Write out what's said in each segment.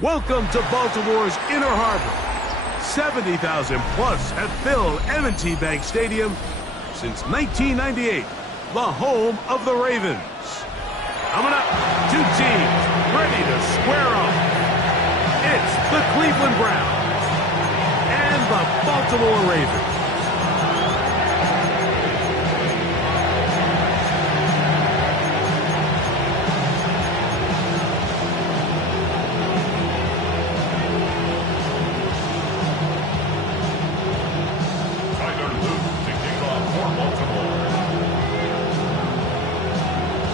Welcome to Baltimore's Inner Harbor. 70,000 plus have filled M&T Bank Stadium since 1998, the home of the Ravens. Coming up, two teams ready to square off. It's the Cleveland Browns and the Baltimore Ravens.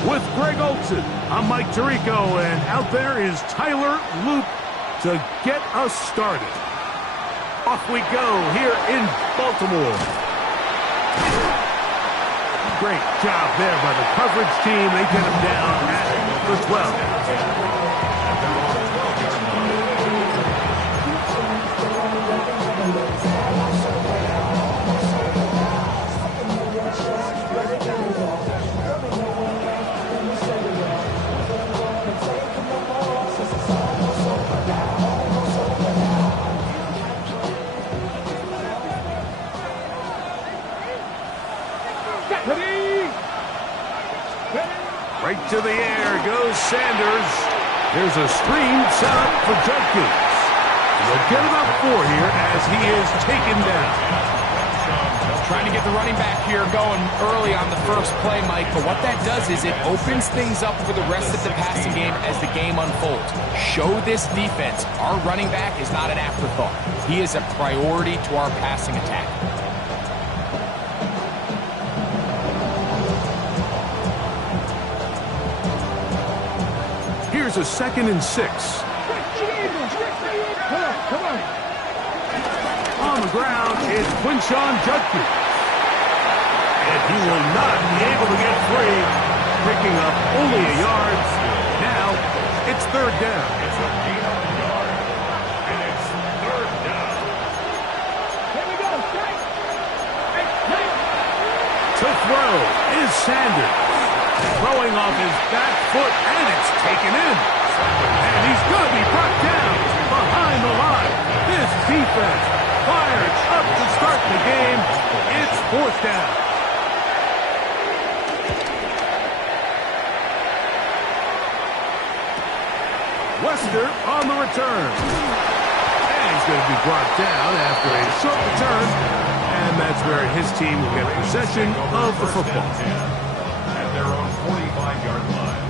With Greg Olsen, I'm Mike Tirico, and out there is Tyler Loop to get us started. Off we go here in Baltimore. Great job there by the coverage team. They get him down at the 12. Right to the air goes Sanders. There's a screen set up for Judkins. They'll get him up 4 here as he is taken down. Trying to get the running back here going early on the first play, Mike, but what that does is it opens things up for the rest of the passing game as the game unfolds. Show this defense our running back is not an afterthought. He is a priority to our passing attack. Here's a 2nd and 6. On the ground is Quinshon Judkins. And he will not be able to get free, picking up only a yard. Now it's 3rd down. It's a gain of a yard, and it's 3rd down. Here we go, To throw is Sanders. Throwing off his back foot, and it's taken in. And he's going to be brought down behind the line. This defense fired up to start the game. It's 4th down. Wester on the return. And he's going to be brought down after a short return. And that's where his team will get possession of the football. At their own 45-yard line.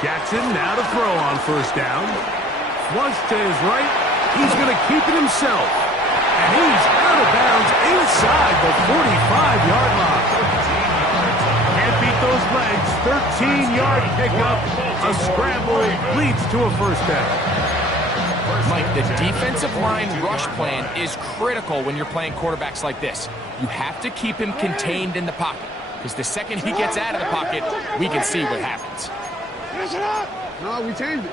Jackson now to throw on 1st down. Flush to his right. He's going to keep it himself. And he's out of bounds inside the 45-yard line. Can't beat those legs. 13-yard pickup. A scramble leads to a 1st down. Mike, the defensive line rush plan is critical when you're playing quarterbacks like this. You have to keep him contained in the pocket, because the second he gets out of the pocket, we can see what happens. No, we changed it.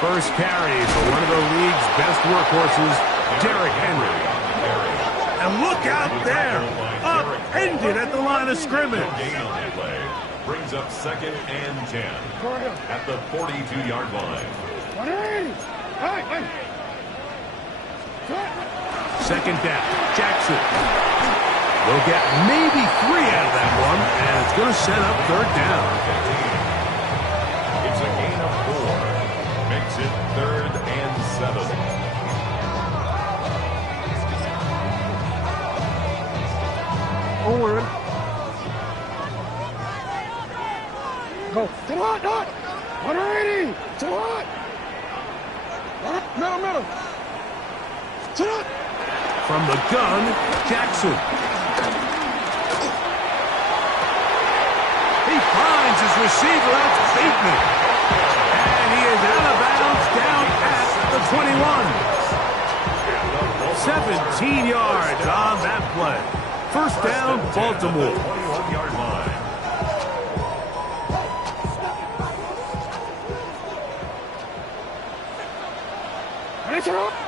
First carry for one of the league's best workhorses, Derrick Henry. And look out there, upended at the line of scrimmage. Brings up 2nd and 10 at the 42-yard line. 2nd down, Jackson. They'll get maybe 3 out of that one, and it's going to set up 3rd down. It's a gain of 4. Makes it 3rd and 7. Forward. Go. To the hot, hot. 180. To the hot. Middle. To the hot. From the gun, Jackson. He finds his receiver. That's Bateman. And he is out of bounds down at the 21. 19 yards on that play. First down, Baltimore. 21-yard line.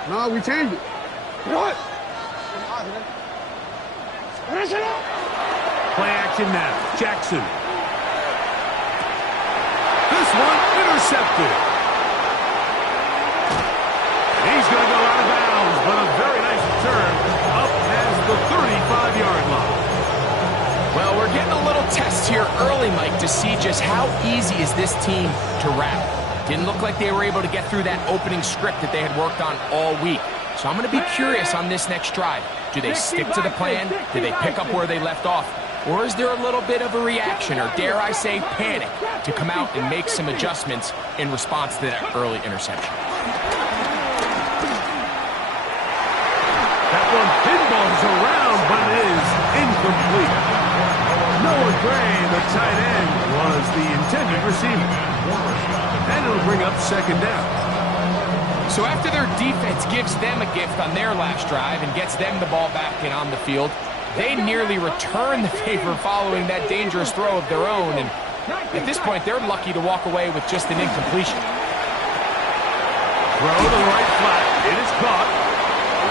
No, we changed it. What? Play action now. Jackson. This one intercepted. He's going to go out of bounds, but a very nice return up past the 35-yard line. Well, we're getting a little test here early, Mike, to see just how easy is this team to wrap. Didn't look like they were able to get through that opening script that they had worked on all week. So I'm going to be curious on this next drive. Do they stick to the plan? Do they pick up where they left off? Or is there a little bit of a reaction, or dare I say panic, to come out and make some adjustments in response to that early interception? That one pinballs around, but it is incomplete. Noah Gray, the tight end, was the intended receiver. And it'll bring up second down. So after their defense gives them a gift on their last drive and gets them the ball back and on the field, they nearly return the favor following that dangerous throw of their own. And at this point, they're lucky to walk away with just an incompletion. Throw to the right flat. It is caught.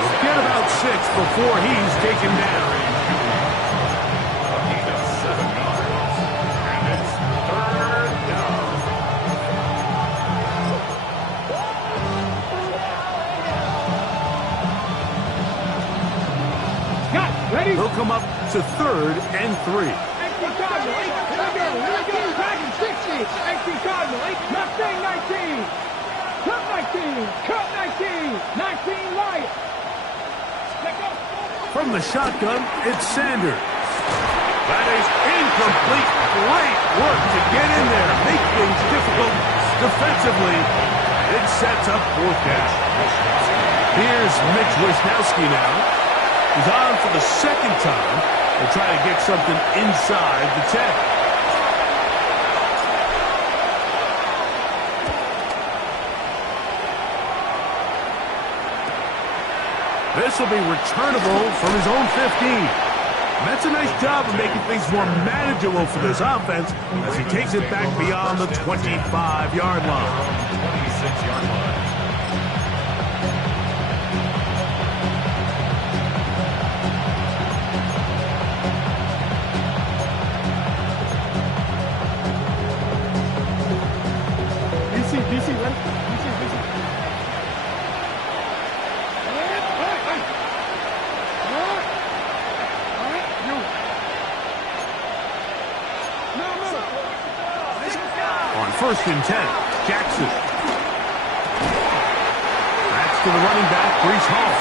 We'll get about 6 before he's taken down. He does 7 yards. And it's third down. Ready? He'll come up to 3rd and 3. Empty Cardinal, 8. Here we go. Dragon 60. Empty Cardinal, 8. Mustang 19. Cut 19. Cut 19. 19 right. From the shotgun, it's Sanders. That is incomplete. Great work to get in there. Make things difficult defensively. It sets up 4th down. Here's Mitch Wisnowski now. He's on for the second time. They'll try to get something inside the 10. This will be returnable from his own 15. That's a nice job of making things more manageable for this offense as he takes it back beyond the 25-yard line. 26-yard line. DC, ready? DC. On 1st and 10, Jackson. That's to the running back, Breece Hall.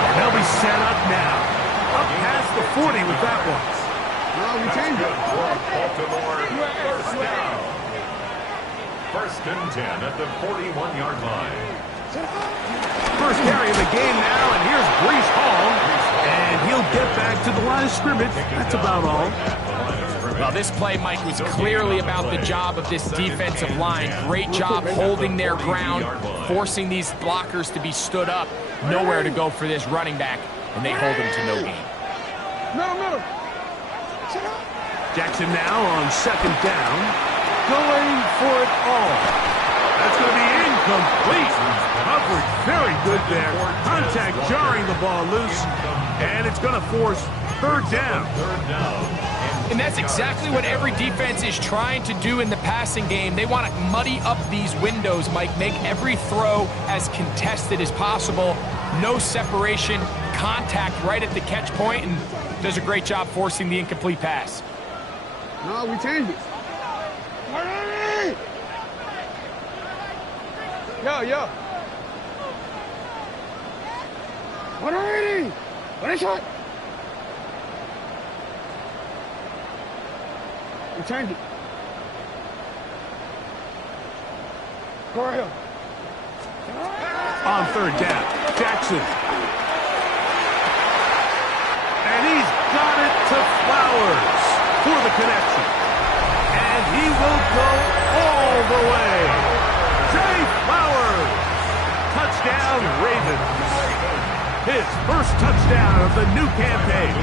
And they'll be set up now. Up past the 40 with that one. No, we changed it. Baltimore, first down. 1st and 10 at the 41-yard line. First carry of the game now, and here's Breece Hall. And he'll get back to the line of scrimmage. That's about all. Well, this play, Mike, was clearly about the job of this defensive line. Great job holding their ground, forcing these blockers to be stood up. Nowhere to go for this running back, and they hold him to no gain. No. Jackson now on 2nd down, going for it all. That's going to be incomplete. Coverage very good there. Contact jarring the ball loose, and it's going to force 3rd down. And that's exactly what every defense is trying to do in the passing game. They want to muddy up these windows, Mike, make every throw as contested as possible. No separation, contact right at the catch point, and does a great job forcing the incomplete pass. No, we changed it. Yo. 180. What is it? We changed it. Go ahead. On 3rd down, Jackson. And he's got it to Flowers for the connection. And he will go all the way. Zay Flowers. Touchdown, Ravens. His first touchdown of the new campaign.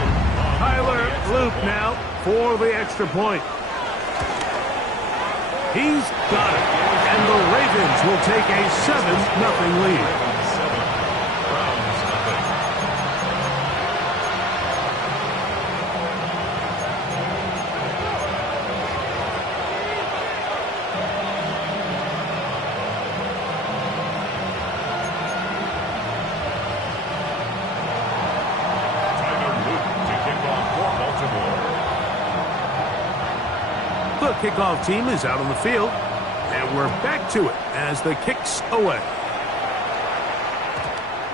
Tyler Loop now for the extra point. He's got it. And the Ravens will take a 7-0 lead. The kickoff team is out on the field, and we're back to it as the kick's away.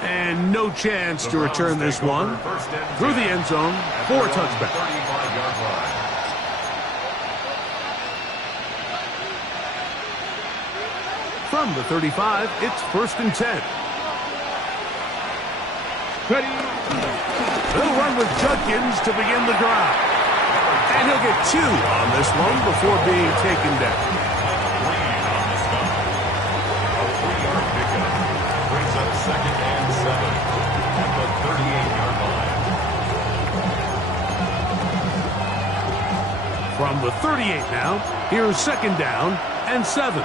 And no chance to return this one through the end zone for a touchback. From the 35, it's 1st and 10. They'll run with Judkins to begin the drive. And he'll get 2 on this one before being taken down. A 3-yard pickup brings up 2nd and 7 at the 38-yard line. From the 38 now, here's 2nd down and 7.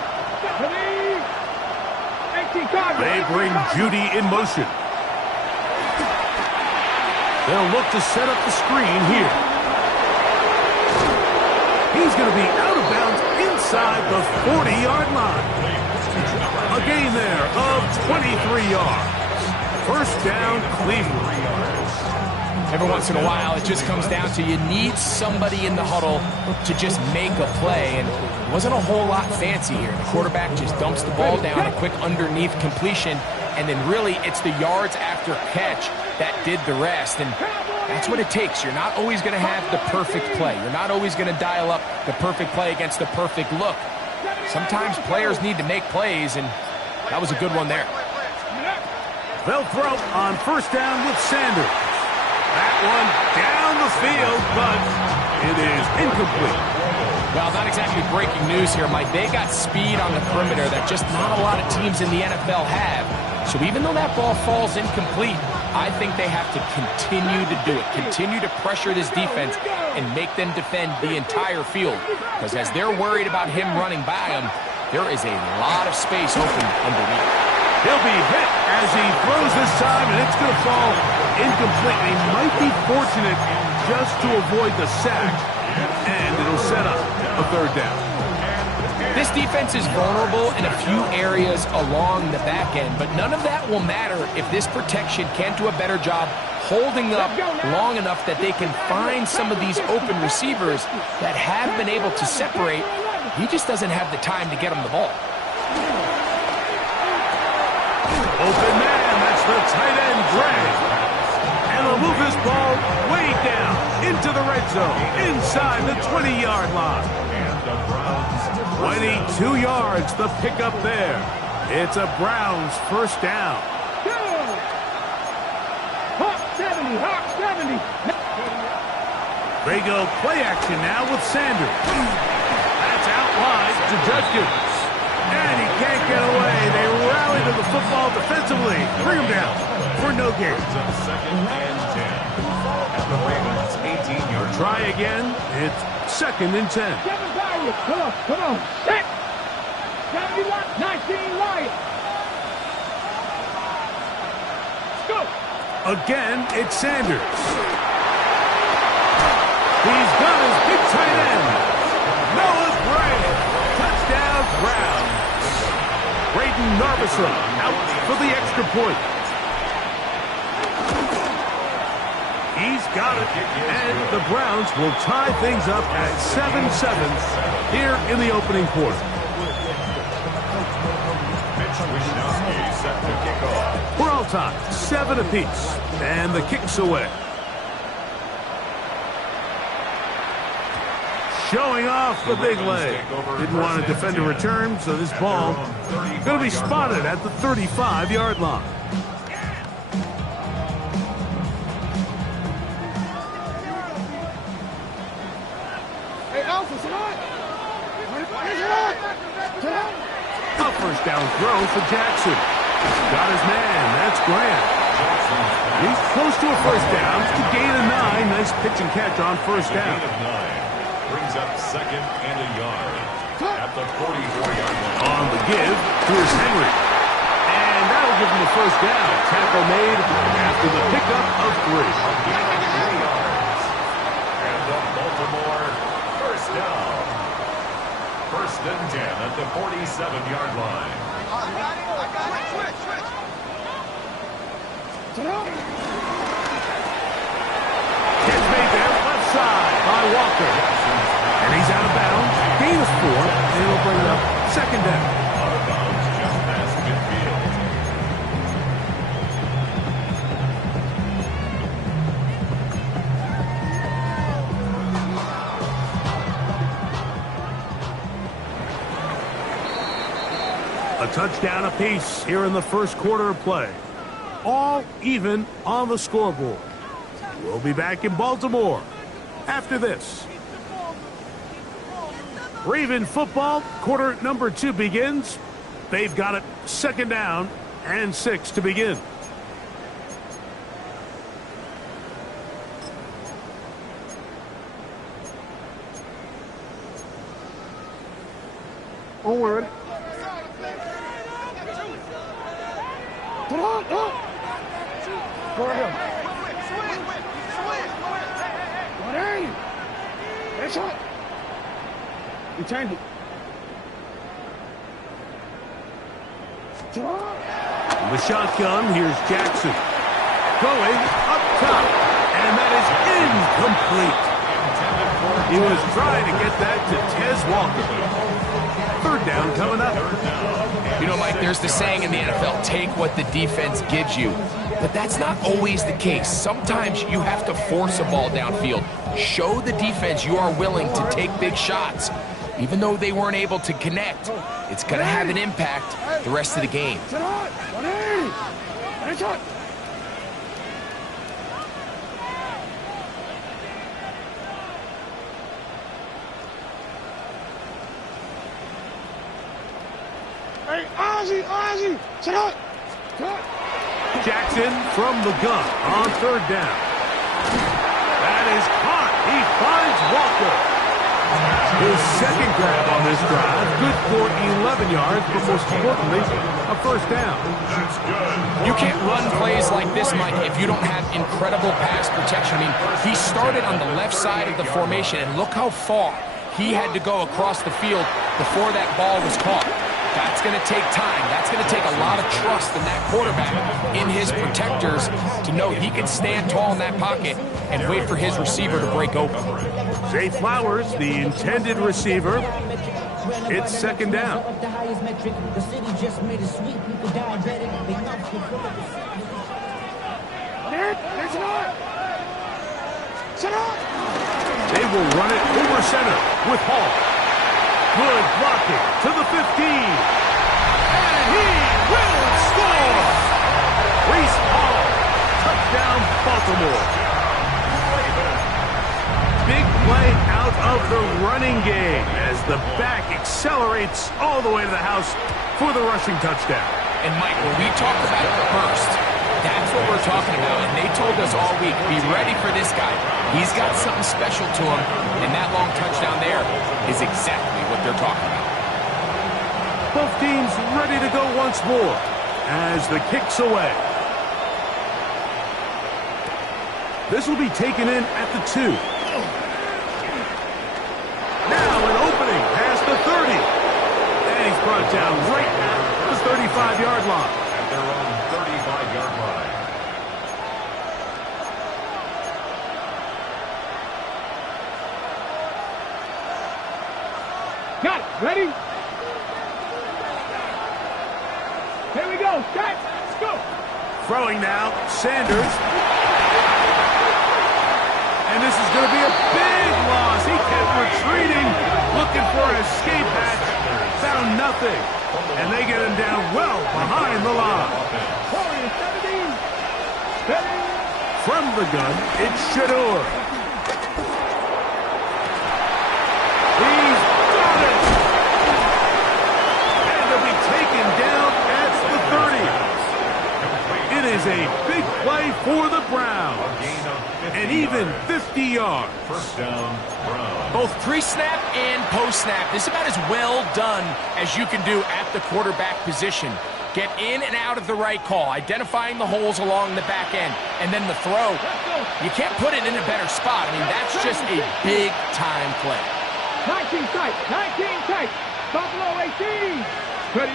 They bring Judy in motion. They'll look to set up the screen here. He's going to be out of bounds inside the 40-yard line. A gain there of 23 yards. 1st down, Cleveland. Every once in a while, it just comes down to you need somebody in the huddle to just make a play, and it wasn't a whole lot fancy here. The quarterback just dumps the ball down, a quick underneath completion, and then really it's the yards after catch that did the rest, and that's what it takes. You're not always going to have the perfect play. You're not always going to dial up the perfect play against the perfect look. Sometimes players need to make plays, and that was a good one there. They'll throw on 1st down with Sanders. That one down the field, but it is incomplete. Well, not exactly breaking news here, Mike. They got speed on the perimeter that just not a lot of teams in the NFL have. So even though that ball falls incomplete, I think they have to continue to do it, continue to pressure this defense and make them defend the entire field. Because as they're worried about him running by them, there is a lot of space open underneath. He'll be hit as he throws this time, and it's going to fall incomplete. He might be fortunate just to avoid the sack, and it'll set up a 3rd down. This defense is vulnerable in a few areas along the back end, but none of that will matter if this protection can't do a better job holding up long enough that they can find some of these open receivers that have been able to separate. He just doesn't have the time to get them the ball. Open man, that's the tight end, Gray. And they'll move this ball way down into the red zone, inside the 20-yard line. 22 yards, the pickup there. It's a Browns 1st down. Hawk 70, Hawk 70. They go play action now with Sanders. That's out wide to Judkins. And he can't get away. They rally to the football defensively. Bring him down for no gain. It's a 2nd and 10 at the Ravens 18-yard. Try again. It's 2nd and 10. Come on, come on. Set. 71, 19, Lions. Let's go. Again, it's Sanders. He's got his big tight end. Noah Gray. Touchdown, Browns. Braden Narvison out for the extra point. He's got it, and the Browns will tie things up at 7-7 here in the opening quarter. Mitch Wishnowsky set to kick off. We're all tied, 7 apiece, and the kick's away. Showing off the big leg. Didn't want to defend a return, so this ball going to be spotted at the 35-yard line. A 1st down throw for Jackson. Got his man. That's Grant. He's close to a first down to gain a 9. Nice pitch and catch on first down. Gain of 9 brings up 2nd and a yard at the 44-yard line. On the give, here's Henry. And that'll give him the first down. Tackle made after the pickup of 3. And the Baltimore first down. 1st and 10 at the 47-yard line. Catch made there, left side by Walker. And he's out of bounds. Gain of 4, and it'll bring up 2nd down. Out of bounds just past midfield. A touchdown apiece here in the first quarter of play. All even on the scoreboard. We'll be back in Baltimore after this. Raven football, quarter number 2 begins. They've got it 2nd down and 6 to begin. Onward. For him. That's it. You turned it. In the shotgun, here's Jackson. Going up top. And that is incomplete. He was trying to get that to Tez Walker. 3rd down coming up. You know, Mike, there's the saying in the NFL, take what the defense gives you. But that's not always the case. Sometimes you have to force a ball downfield. Show the defense you are willing to take big shots. Even though they weren't able to connect, it's going to have an impact the rest of the game. Hey, Ozzy, sit up. Jackson from the gun on 3rd down. That is caught. He finds Walker. His 2nd grab on this drive. Good for 11 yards, but most importantly, a first down. You can't run plays like this, Mike, if you don't have incredible pass protection. I mean, he started on the left side of the formation, and look how far he had to go across the field before that ball was caught. That's going to take time. That's going to take a lot of trust in that quarterback, in his protectors, to know he can stand tall in that pocket and wait for his receiver to break open. Zay Flowers, the intended receiver. It's 2nd down. They will run it over center with Hall. Good blocking to the 15. And he will score! Reese Hall, touchdown Baltimore. Big play out of the running game as the back accelerates all the way to the house for the rushing touchdown. And Mike, when we talk about the burst, that's what we're talking about. And they told us all week, be ready for this guy. He's got something special to him, and that long touchdown there is exactly what they're talking about. Both teams ready to go once more as the kick's away. This will be taken in at the 2. Now an opening past the 30. And he's brought down right at the 35-yard line. At their own 35-yard line. Got it. Ready? Here we go. Set. Let's go. Throwing now, Sanders. And this is going to be a big loss. He kept retreating, looking for an escape hatch. Found nothing. And they get him down well behind the line. From the gun, it's Shador. He's got it. And they'll be taken down at the 30. It is a big play for the Browns. And even 50 yards. First down, Browns. Both pre-snap and post-snap. This is about as well done as you can do at the quarterback position. Get in and out of the right call, identifying the holes along the back end, and then the throw. You can't put it in a better spot. I mean, that's just a big-time play. 19 tight, 19 tight. Buffalo 18. Ready.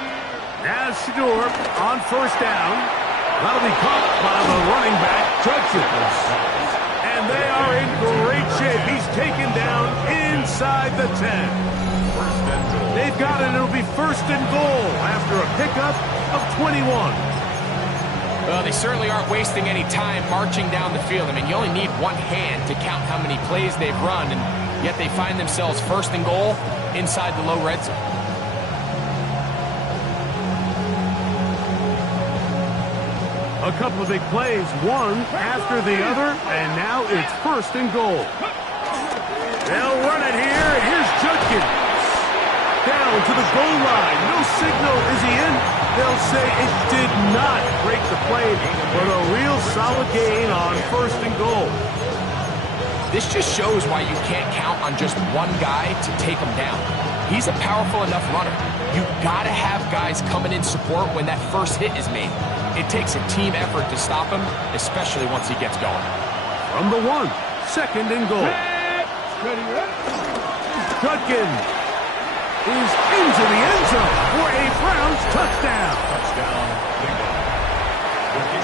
Now Shedeur on first down. That'll be caught by the running back, Judkins. And they are in great shape. He's taken down inside the 10. First and goal. They've got it. It'll be first and goal after a pickup of 21. Well, they certainly aren't wasting any time marching down the field. I mean, you only need one hand to count how many plays they've run, and yet they find themselves first and goal inside the low red zone. A couple of big plays, one after the other, and now it's first and goal. They'll run it here, and here's Judkins. Down to the goal line. No signal. Is he in? They'll say it did not break the play, but a real solid gain on first and goal. This just shows why you can't count on just one guy to take him down. He's a powerful enough runner. You've got to have guys coming in support when that first hit is made. It takes a team effort to stop him, especially once he gets going. From the 1, second and goal. Ready, ready. Judkins is into the end zone for a Browns touchdown. Touchdown, big body.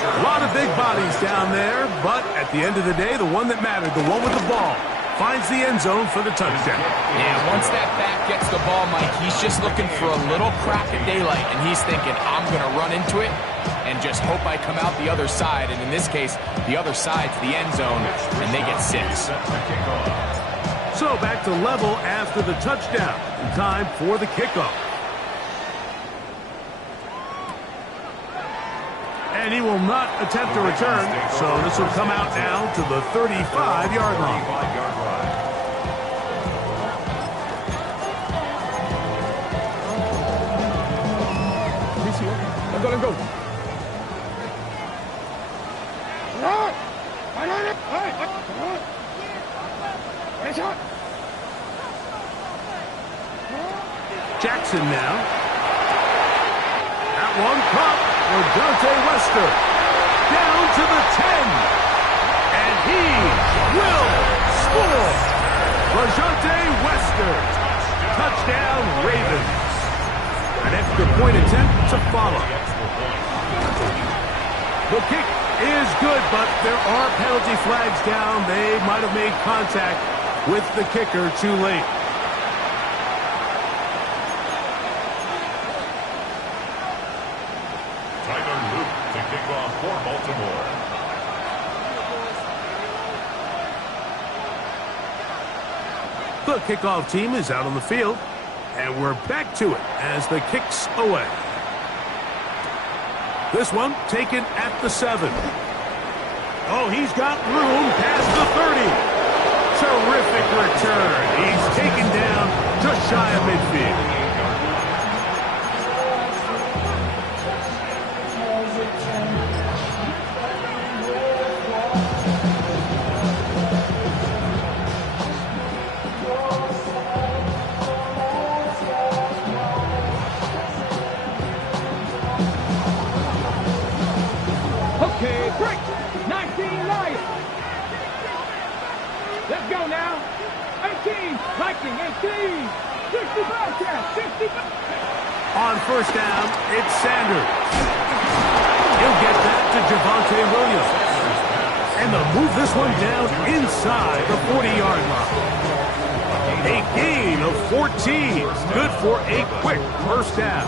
A lot of big bodies down there, but at the end of the day, the one that mattered, the one with the ball, finds the end zone for the touchdown. Yeah, once that back gets the ball, Mike, he's just looking for a little crack of daylight, and he's thinking, I'm going to run into it and just hope I come out the other side. And in this case, the other side's the end zone, and they get 6. So back to level after the touchdown. Time for the kickoff. And he will not attempt to return, so this will come out now to the 35-yard line. 35-yard line. I'm gonna go. Jackson now. That one caught for Dante Wester. Down to the 10. And he will score. Dante Wester. Touchdown Ravens. An extra point attempt to follow. The kick is good, but there are penalty flags down. They might have made contact with the kicker too late. Tyler Luke to kick off for Baltimore. The kickoff team is out on the field, and we're back to it as the kick's away. This one taken at the 7. Oh, he's got room past the 30. Terrific return. He's taken down just shy of midfield. Okay, break. 19 Lions. Let's go now. 18, Viking, 18. 60 Bobcats, 60. On first down, it's Sanders. He'll get that to Javonte Williams. And they'll move this one down inside the 40-yard line. A gain of 14. Good for a quick first down.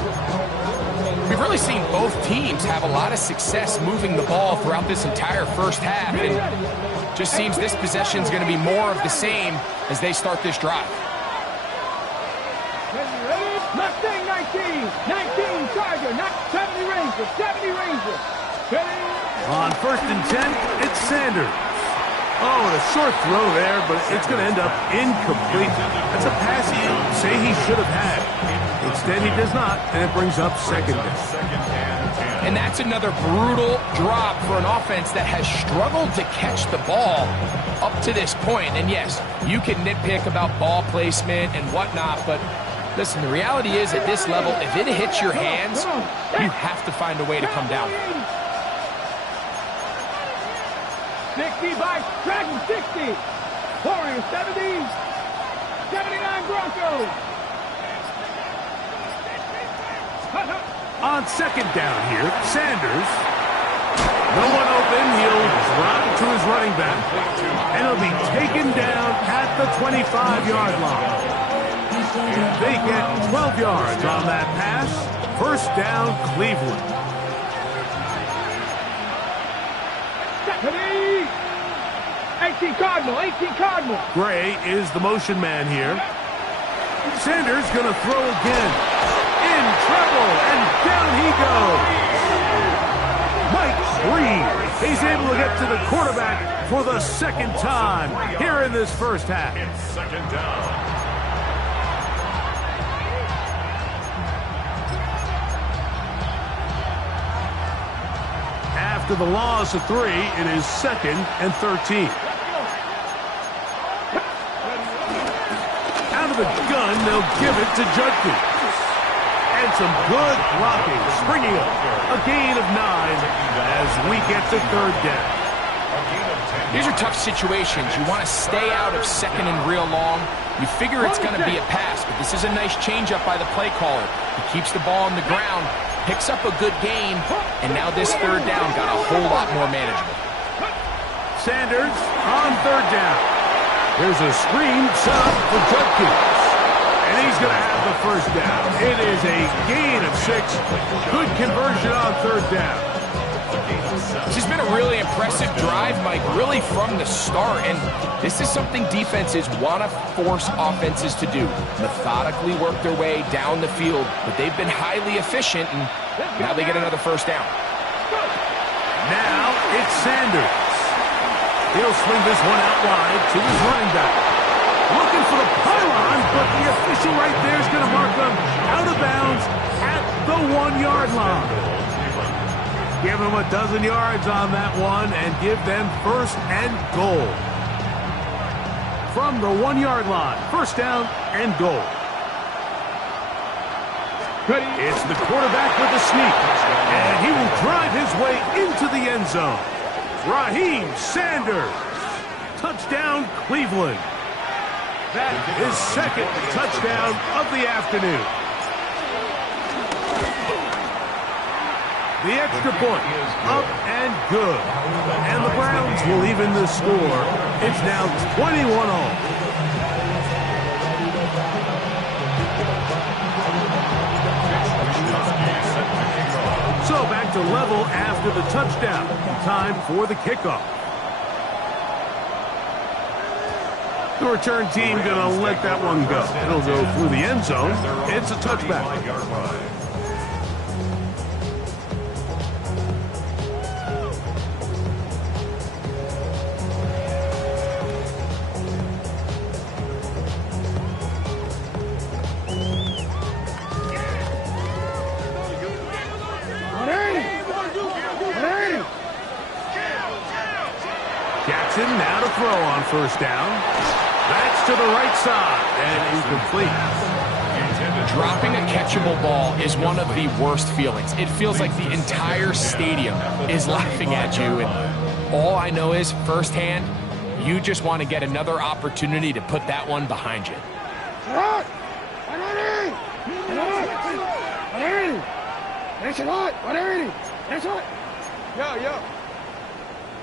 We've really seen both teams have a lot of success moving the ball throughout this entire first half, and just seems this possession is going to be more of the same as they start this drive. Ready? Mustang 19, 19 Charger, 70 Ranger, 70 Ranger. Ready? On first and 10, it's Sanders. Oh, and a short throw there, but it's going to end up incomplete. That's a pass you say he should have had. Instead, he does not, and it brings up second down. Second and 10. And that's another brutal drop for an offense that has struggled to catch the ball up to this point. And yes, you can nitpick about ball placement and whatnot, but listen, the reality is at this level, if it hits your hands, you have to find a way to come down. 60 by Dragon 60. Warriors 70. 79 Broncos. On second down here, Sanders. No one open. He'll drop it to his running back. And he'll be taken down at the 25-yard line. They get 12 yards on that pass. First down, Cleveland. 18 Cardinal, 18 Cardinal. Gray is the motion man here. Sanders going to throw again. In trouble, and down he goes. Mike Reed. He's able to get to the quarterback for the second time here in this first half. It's second down. After the loss of 3, it is 2nd and 13. Out of the gun, they'll give it to Judkins. And some good blocking, springing up. A gain of 9 as we get to third down. These are tough situations. You want to stay out of second and real long. You figure it's going to be a pass, but this is a nice changeup by the play caller. He keeps the ball on the ground, picks up a good gain, and now this third down got a whole lot more manageable. Sanders on third down. There's a screen set up for Judkins. And he's going to have the first down. It is a gain of 6. Good conversion on third down. This has been a really impressive drive, Mike, really from the start. And this is something defenses want to force offenses to do. Methodically work their way down the field. But they've been highly efficient, and now they get another first down. Now it's Sanders. He'll swing this one out wide to his running back. Looking for the pylon, but the official right there is going to mark them out of bounds at the 1-yard line. Give them a dozen yards on that one and give them first and goal. From the 1-yard line, first down and goal. It's the quarterback with the sneak, and he will drive his way into the end zone. Raheem Sanders. Touchdown, Cleveland. That is second touchdown of the afternoon. The extra point, up and good. And the Browns will even the score. It's now 21-all. So back to level after the touchdown. Time for the kickoff. The return team going to let that one go. It'll go through the end zone. It's a touchback. Jackson now to throw on first down. That's to the right side and incomplete. Dropping a catchable ball is one of the worst feelings. It feels like the entire stadium is laughing at you, and all I know is firsthand, you just want to get another opportunity to put that one behind you. Yo.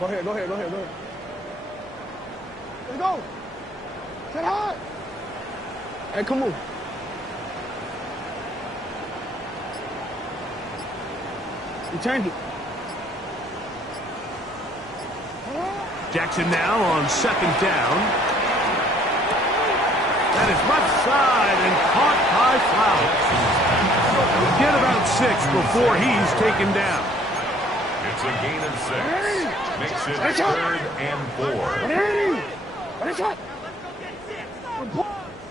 Go ahead. Let's go. Set hard. Hey, come on. You change it. Jackson now on second down. That is left side and caught by Flowers. Get about 6 before he's taken down. It's a gain of 6. Makes it 3rd and 4.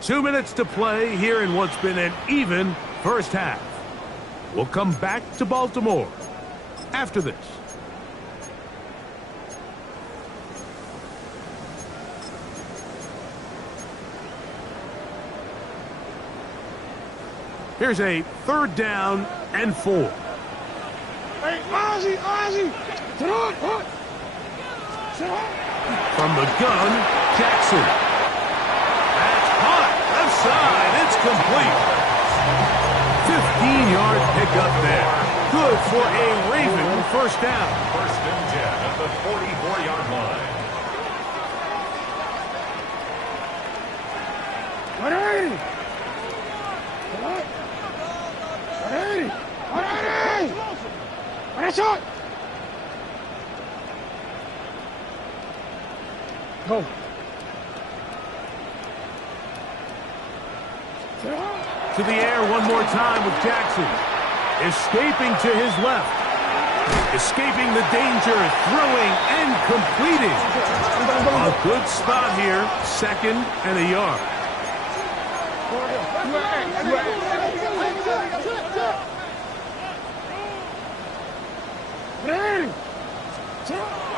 2 minutes to play here in what's been an even first half. We'll come back to Baltimore after this. Here's a 3rd down and 4. Hey, Ozzie! Sit on! From the gun, Jackson. That's hot. Left side. It's complete. 15-yard pickup there. Good for a Raven first down. 1st and 10 at the 44-yard line. 180! 180! That's it! Go. To the air one more time with Jackson. Escaping to his left. Escaping the danger, throwing and completing. A good spot here, 2nd and a yard.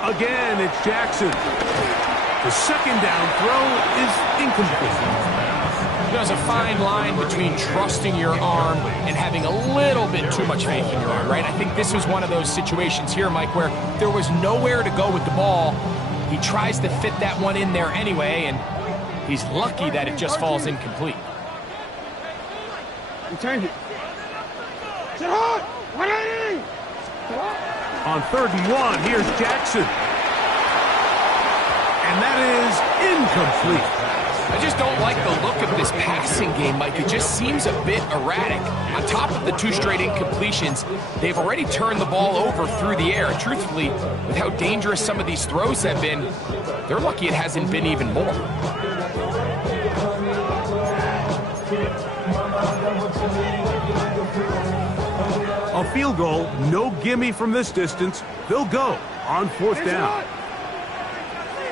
Again, it's Jackson. The 2nd down throw is incomplete. There's a fine line between trusting your arm and having a little bit too much faith in your arm, right? I think this was one of those situations here, Mike, where there was nowhere to go with the ball. He tries to fit that one in there anyway, and he's lucky that it just falls incomplete. Change it. Sit hard! 180! On 3rd and 1, here's Jackson. And that is incomplete. I just don't like the look of this passing game, Mike. It just seems a bit erratic. On top of the 2 straight incompletions, they've already turned the ball over through the air. Truthfully, with how dangerous some of these throws have been, they're lucky it hasn't been even more. A field goal, no gimme from this distance. They'll go on 4th down.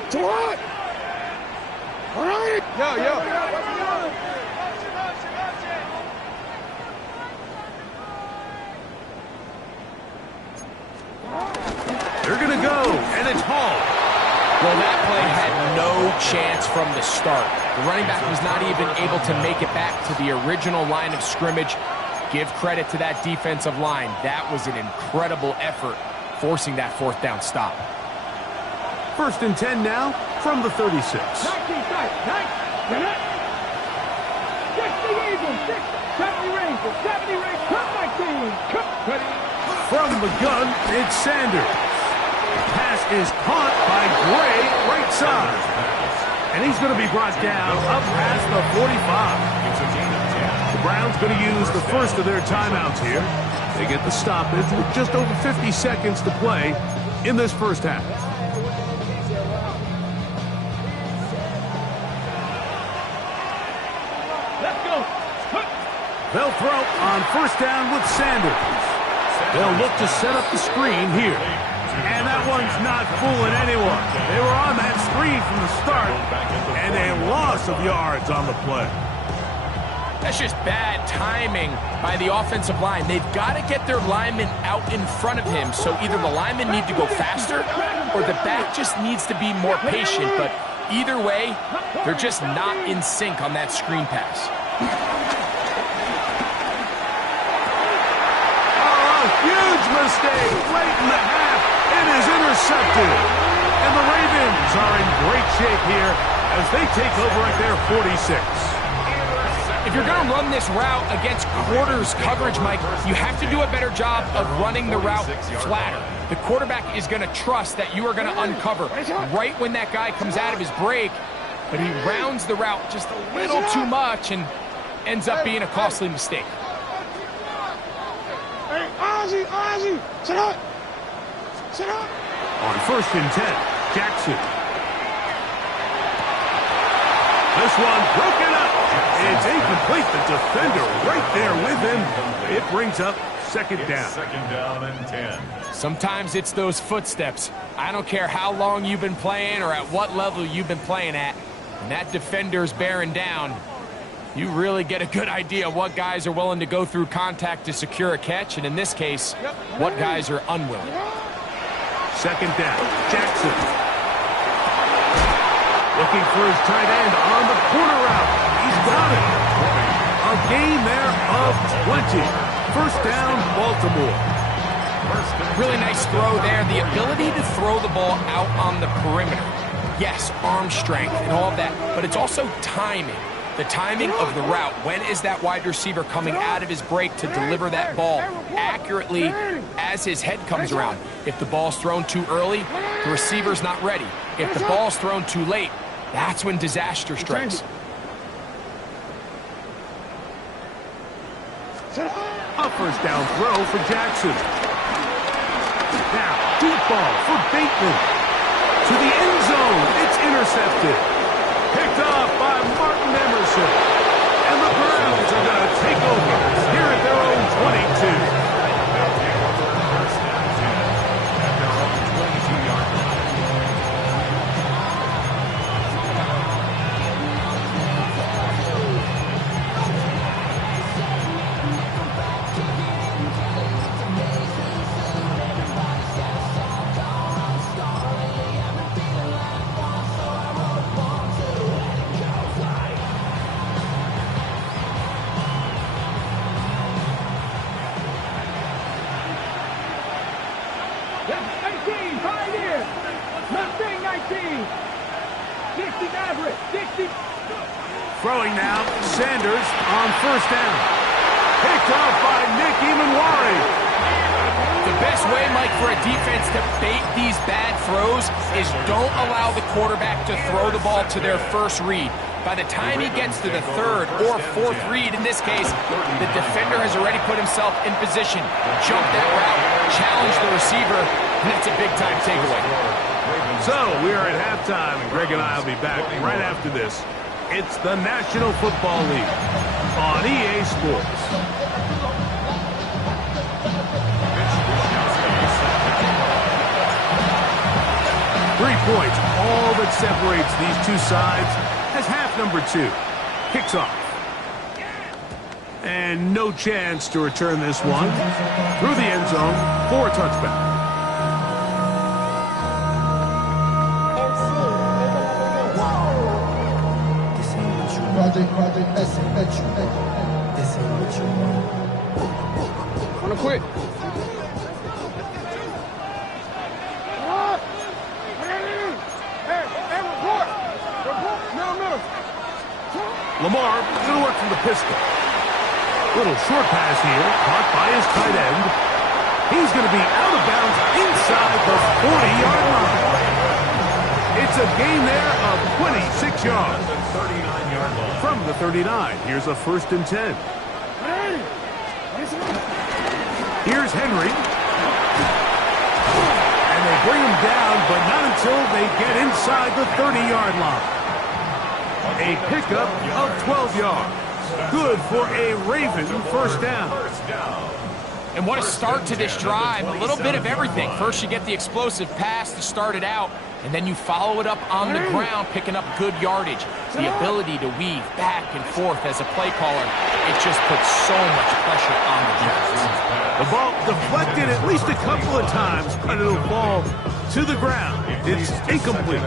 Too hot! All right! Yo! They're going to go, and it's Hall. Well, that play had no chance from the start. The running back was not even able to make it back to the original line of scrimmage. Give credit to that defensive line. That was an incredible effort, forcing that 4th down stop. 1st and 10 now from the 36. 60 Eagles, 70 Rangers, 70 Rangers, cut 19, From the gun, it's Sanders. Pass is caught by Gray, right side. And he's going to be brought down up past the 45. The Browns going to use the first of their timeouts here. They get the stoppage with just over 50 seconds to play in this first half. They'll throw on 1st down with Sanders. They'll look to set up the screen here. And that one's not fooling anyone. They were on that screen from the start, and a loss of yards on the play. That's just bad timing by the offensive line. They've got to get their linemen out in front of him, so either the linemen need to go faster or the back just needs to be more patient. But either way, they're just not in sync on that screen pass. Huge mistake late in the half. It is intercepted. And the Ravens are in great shape here as they take over at their 46. If you're going to run this route against quarters coverage, Mike, you have to do a better job of running the route flatter. The quarterback is going to trust that you are going to uncover right when that guy comes out of his break, but he rounds the route just a little too much and ends up being a costly mistake. Hey, Ozzie! Sit up! On 1st and 10, Jackson. This one broken up. It's incomplete. The defender right there with him. It brings up 2nd down. 2nd down and 10. Sometimes it's those footsteps. I don't care how long you've been playing or at what level you've been playing at. When that defender's bearing down, You really get a good idea what guys are willing to go through contact to secure a catch, and in this case, what guys are unwilling. Second down, Jackson. Looking for his tight end on the corner route. He's got it. A gain there of 20. First down, Baltimore. Really nice throw there. The ability to throw the ball out on the perimeter. Yes, arm strength and all of that, but it's also timing. The timing of the route. When is that wide receiver coming out of his break to deliver that ball accurately as his head comes around? If the ball's thrown too early, the receiver's not ready. If the ball's thrown too late, that's when disaster strikes. A first down throw for Jackson. Now, deep ball for Bateman. To the end zone. It's intercepted. Picked off by Martin Emerson. And the Browns are going to take over here at their own 22. First down 10 at their own 22-yard line. Throwing now, Sanders on first down. Picked off by Nick Emanwari. The best way, Mike, for a defense to bait these bad throws is don't allow the quarterback to throw the ball to their first read. By the time he gets to the third or fourth read, in this case, the defender has already put himself in position, jumped that route, challenged the receiver, and that's a big-time takeaway. So, we are at halftime, and Greg and I will be back right after this. It's the National Football League on EA Sports. 3 points, all that separates these two sides as half number 2 kicks off. And no chance to return this one through the end zone for a touchback. Wanna quit? Lamar going to work from the pistol. Little short pass here, caught by his tight end. He's going to be out of bounds inside the 40-yard line. It's a gain there of 26 yards. From the 39, here's a 1st and 10. Here's Henry. And they bring him down, but not until they get inside the 30-yard line. A pickup of 12 yards. Good for a Raven first down. And what a start to this drive. A little bit of everything. First you get the explosive pass to start it out, and then you follow it up on the ground, picking up good yardage. The ability to weave back and forth as a play caller, it just puts so much pressure on the defense. The ball deflected at least a couple of times, but it'll fall to the ground. It's incomplete.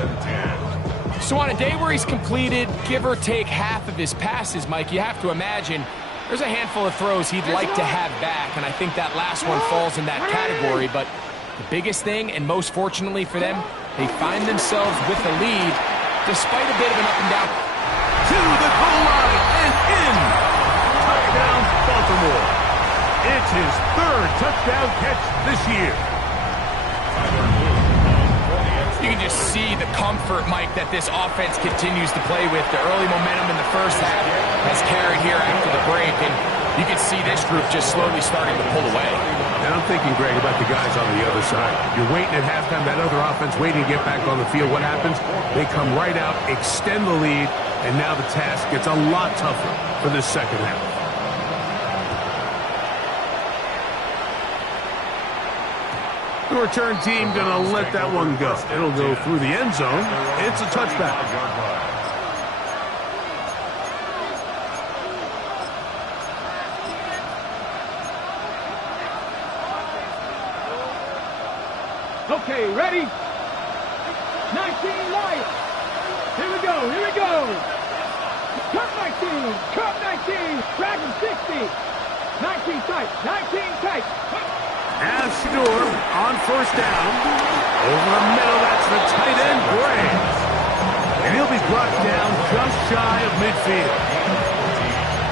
So on a day where he's completed, give or take half of his passes, Mike, you have to imagine there's a handful of throws he'd like to have back, and I think that last one falls in that category. But the biggest thing, and most fortunately for them, they find themselves with the lead despite a bit of an up and down. To the goal line and in. Touchdown, Baltimore. It's his 3rd touchdown catch this year. You can just see the comfort, Mike, that this offense continues to play with. The early momentum in the first half has carried here after the break, and you can see this group just slowly starting to pull away. And I'm thinking, Greg, about the guys on the other side. You're waiting at halftime, that other offense waiting to get back on the field. What happens? They come right out, extend the lead, and now the task gets a lot tougher for this second half. The return team going to let that one go. It'll go through the end zone. It's a touchback. Okay, ready? 19 Lions. Here we go, here we go. Cut 19, cut 19. Dragon 60. 19 tight, 19 tight. As Shedeur on first down. Over the middle, that's the tight end, Graves. And he'll be brought down just shy of midfield.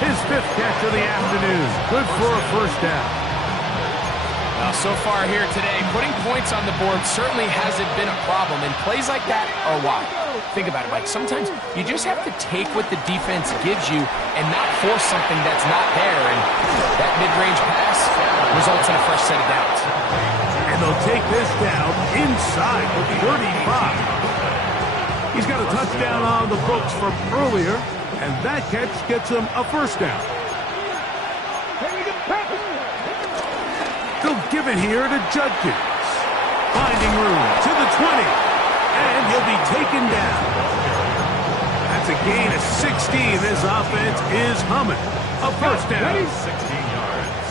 His 5th catch of the afternoon. Good for a first down. Well, so far here today, putting points on the board certainly hasn't been a problem, and plays like that are why. Think about it, Mike. Sometimes you just have to take what the defense gives you and not force something that's not there, and that mid-range pass results in a fresh set of downs. And they'll take this down inside the 35. He's got a touchdown on the books from earlier, and that catch gets him a first down. They'll give it here to Judkins. Finding room to the 20. And he'll be taken down. That's a gain of 16. This offense is humming. A first down. 16 yards.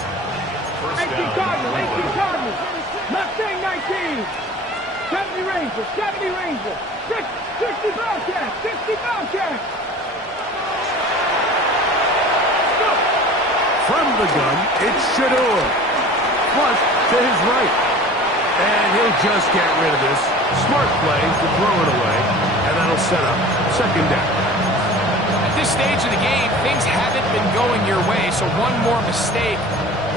First 18 down. Cardinals, 18 Cardinals. Mustang 19. 70 Rangers, 70 Rangers. 60 Bobcats, 60 Bobcats. From the gun, it's Shedeur. Flush to his right. And he'll just get rid of this. Smart play to throw it away. And that'll set up second down. At this stage of the game, things haven't been going your way, so one more mistake,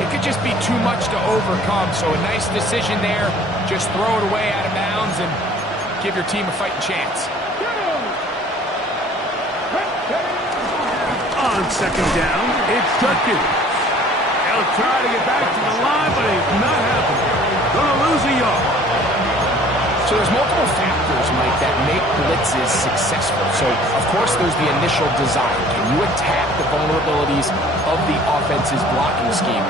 it could just be too much to overcome. So a nice decision there. Just throw it away out of bounds and give your team a fighting chance. On second down, it's Judkins. He'll try to get back to the line, but it's not happening. Gonna lose a yard. So there's multiple factors, Mike, that make blitzes successful. So, of course, there's the initial design. Can you attack the vulnerabilities of the offense's blocking scheme?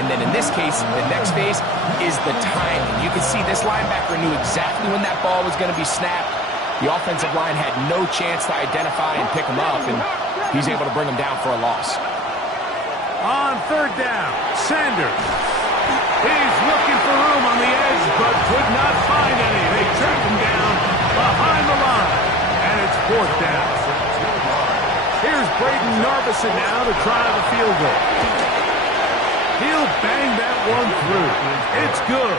And then in this case, the next phase is the timing. You can see this linebacker knew exactly when that ball was going to be snapped. The offensive line had no chance to identify and pick him up, and he's able to bring him down for a loss. On third down, Sanders. He's looking for room on the edge, but could not find any. They track him down behind the line, and it's fourth down. Here's Braden Narvison now to try the field goal. He'll bang that one through. It's good.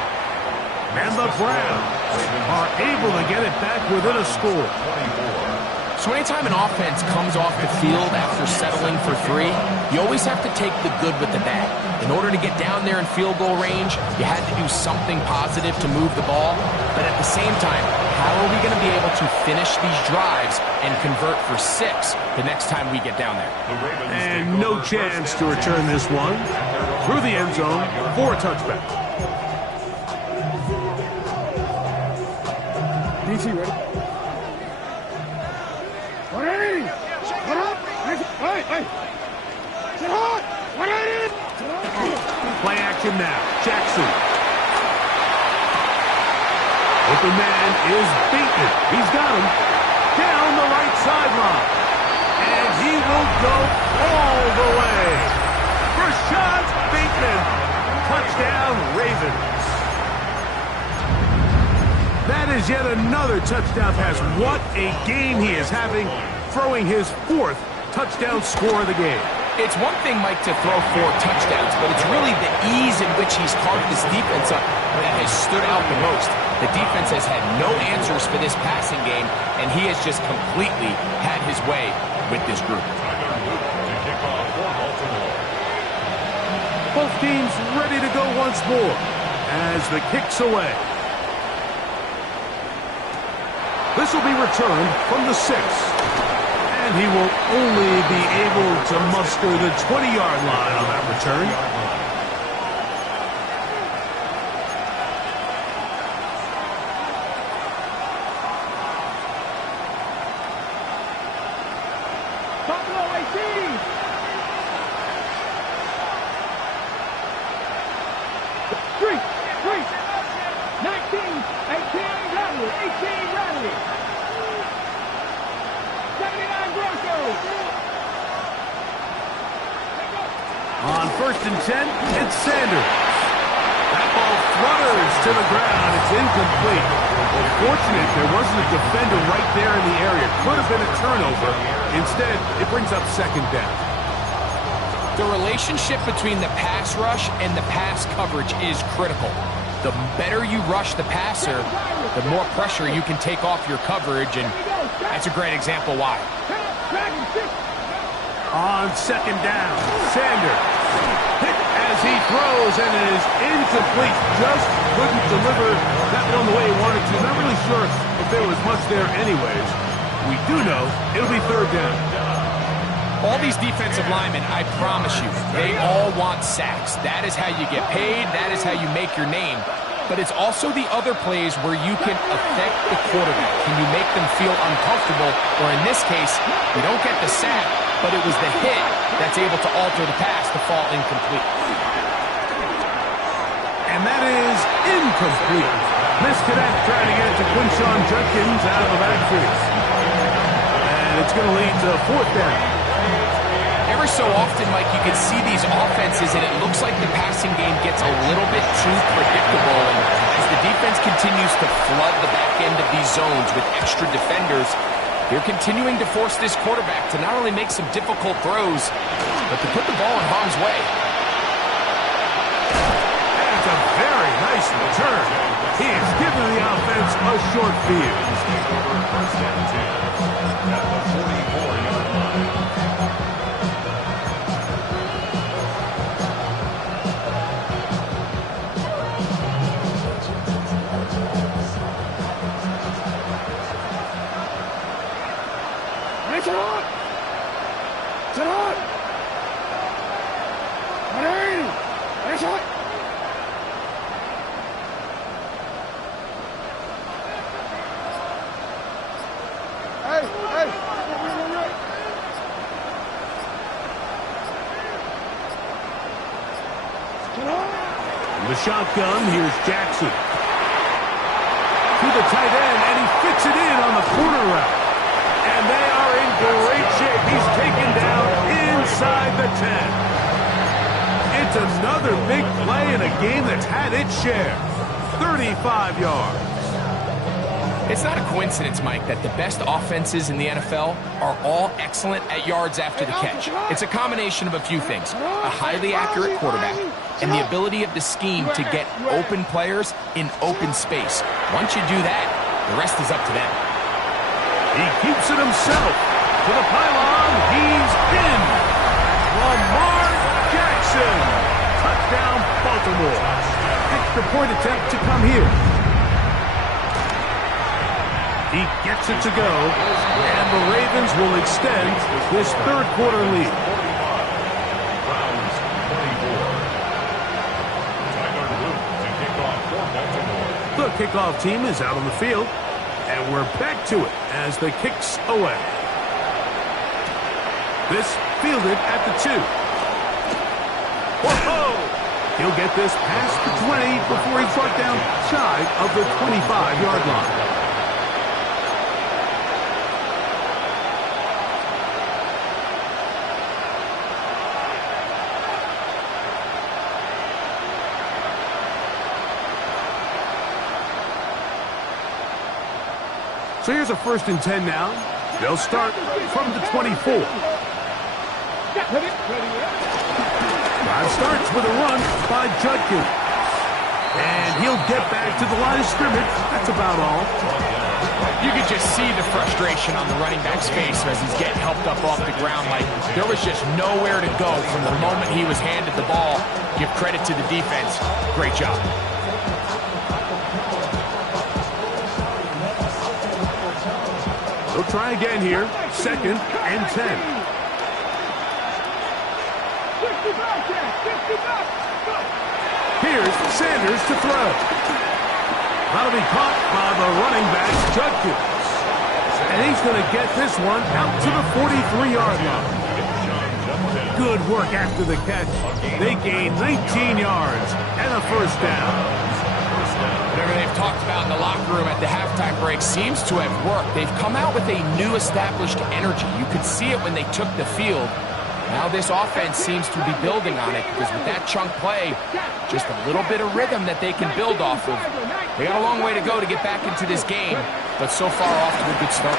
And the Browns are able to get it back within a score. So anytime an offense comes off the field after settling for 3, you always have to take the good with the bad. In order to get down there in field goal range, you had to do something positive to move the ball. But at the same time, how are we going to be able to finish these drives and convert for 6 the next time we get down there? And no chance to return this one. Through the end zone for a touchback. DC, ready? Play action now. Jackson. Open man is Bateman. He's got him down the right sideline. And he will go all the way. Rashad Bateman. Touchdown, Ravens. That is yet another touchdown pass. What a game he is having, throwing his 4th touchdown score of the game. It's one thing, Mike, to throw 4 touchdowns, but it's really the ease in which he's carved this defense up that has stood out the most. The defense has had no answers for this passing game, and he has just completely had his way with this group. Both teams ready to go once more as the kick's away. This will be returned from the 6. And he will only be able to muster the 20-yard line on that return. Buffalo 18. Three. 19, 18, Bradley, 18, Bradley. 79 Broncos. On 1st and 10, it's Sanders. That ball flutters to the ground. It's incomplete. Fortunate there wasn't a defender right there in the area. Could have been a turnover. Instead, it brings up second down. The relationship between the pass rush and the pass coverage is critical. The better you rush the passer, the more pressure you can take off your coverage, and that's a great example why. On second down, Sanders hit as he throws, and it is incomplete. Just couldn't deliver that one the way he wanted to. Not really sure if there was much there anyways. We do know it'll be third down. All these defensive linemen, I promise you, they all want sacks. That is how you get paid. That is how you make your name. But it's also the other plays where you can affect the quarterback. Can you make them feel uncomfortable? Or in this case, you don't get the sack, but it was the hit that's able to alter the pass to fall incomplete. And that is incomplete. Misconnect trying to get it to Quinshon Judkins out of the backfield. And it's going to lead to fourth down. Ever so often, Mike, you can see these offenses, and it looks like the passing game gets a little bit too predictable. And as the defense continues to flood the back end of these zones with extra defenders, they're continuing to force this quarterback to not only make some difficult throws, but to put the ball in harm's way. That's a very nice return. He has given the offense a short field. First and 10 at the 44-yard line. The shotgun, here's Jackson. To the tight end, and he fits it in on the corner route. And they are in great shape. He's taken down inside the 10. It's another big play in a game that's had its share. 35 yards. It's not a coincidence, Mike, that the best offenses in the NFL are all excellent at yards after the catch. It's a combination of a few things. A highly accurate quarterback and the ability of the scheme to get open players in open space. Once you do that, the rest is up to them. He keeps it himself. To the pylon, he's in. Lamar Jackson. Touchdown, Baltimore. Extra point attempt to come here. He gets it to go, and the Ravens will extend this third quarter lead. Browns 24. Tyler Luke to kick off for Baltimore. The kickoff team is out on the field, and we're back to it as the kicks away. This fielded at the 2. Whoa! He'll get this past the 20 before he's brought down shy of the 25-yard line. So here's a 1st and 10 now. They'll start from the 24. Drive starts with a run by Judkins. And he'll get back to the line of scrimmage. That's about all. You could just see the frustration on the running back's face as he's getting helped up off the ground. Like there was just nowhere to go from the moment he was handed the ball. Give credit to the defense. Great job. They'll try again here. 2nd and 10. Here's Sanders to throw. That'll be caught by the running back, Judkins. And he's going to get this one out to the 43-yard line. Good work after the catch. They gain 19 yards and a 1st down. Whatever they've talked about in the locker room at the halftime break seems to have worked. They've come out with a new established energy. You could see it when they took the field. Now this offense seems to be building on it because with that chunk play, just a little bit of rhythm that they can build off of. They got a long way to go to get back into this game, but so far off to a good start.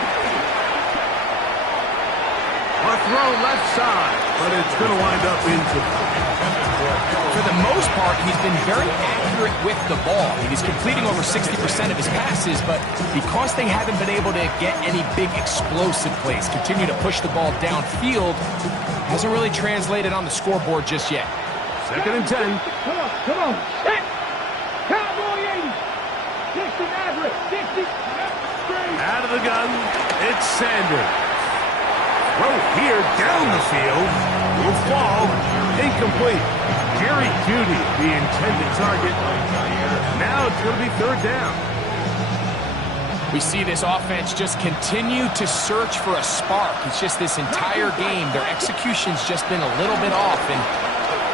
A throw left side, but it's going to wind up incomplete. For the most part, he's been very accurate with the ball. He's completing over 60% of his passes, but because they haven't been able to get any big explosive plays, continue to push the ball downfield, hasn't really translated on the scoreboard just yet. 2nd and 10. Come on. Set. Cowboy 80. 60 average. 60. Out of the gun, it's Sanders. Throw here down the field. Will fall. Incomplete. Jerry Jeudy, the intended target. Now it's going to be 3rd down. We see this offense just continue to search for a spark. It's just this entire game, their execution's just been a little bit off. And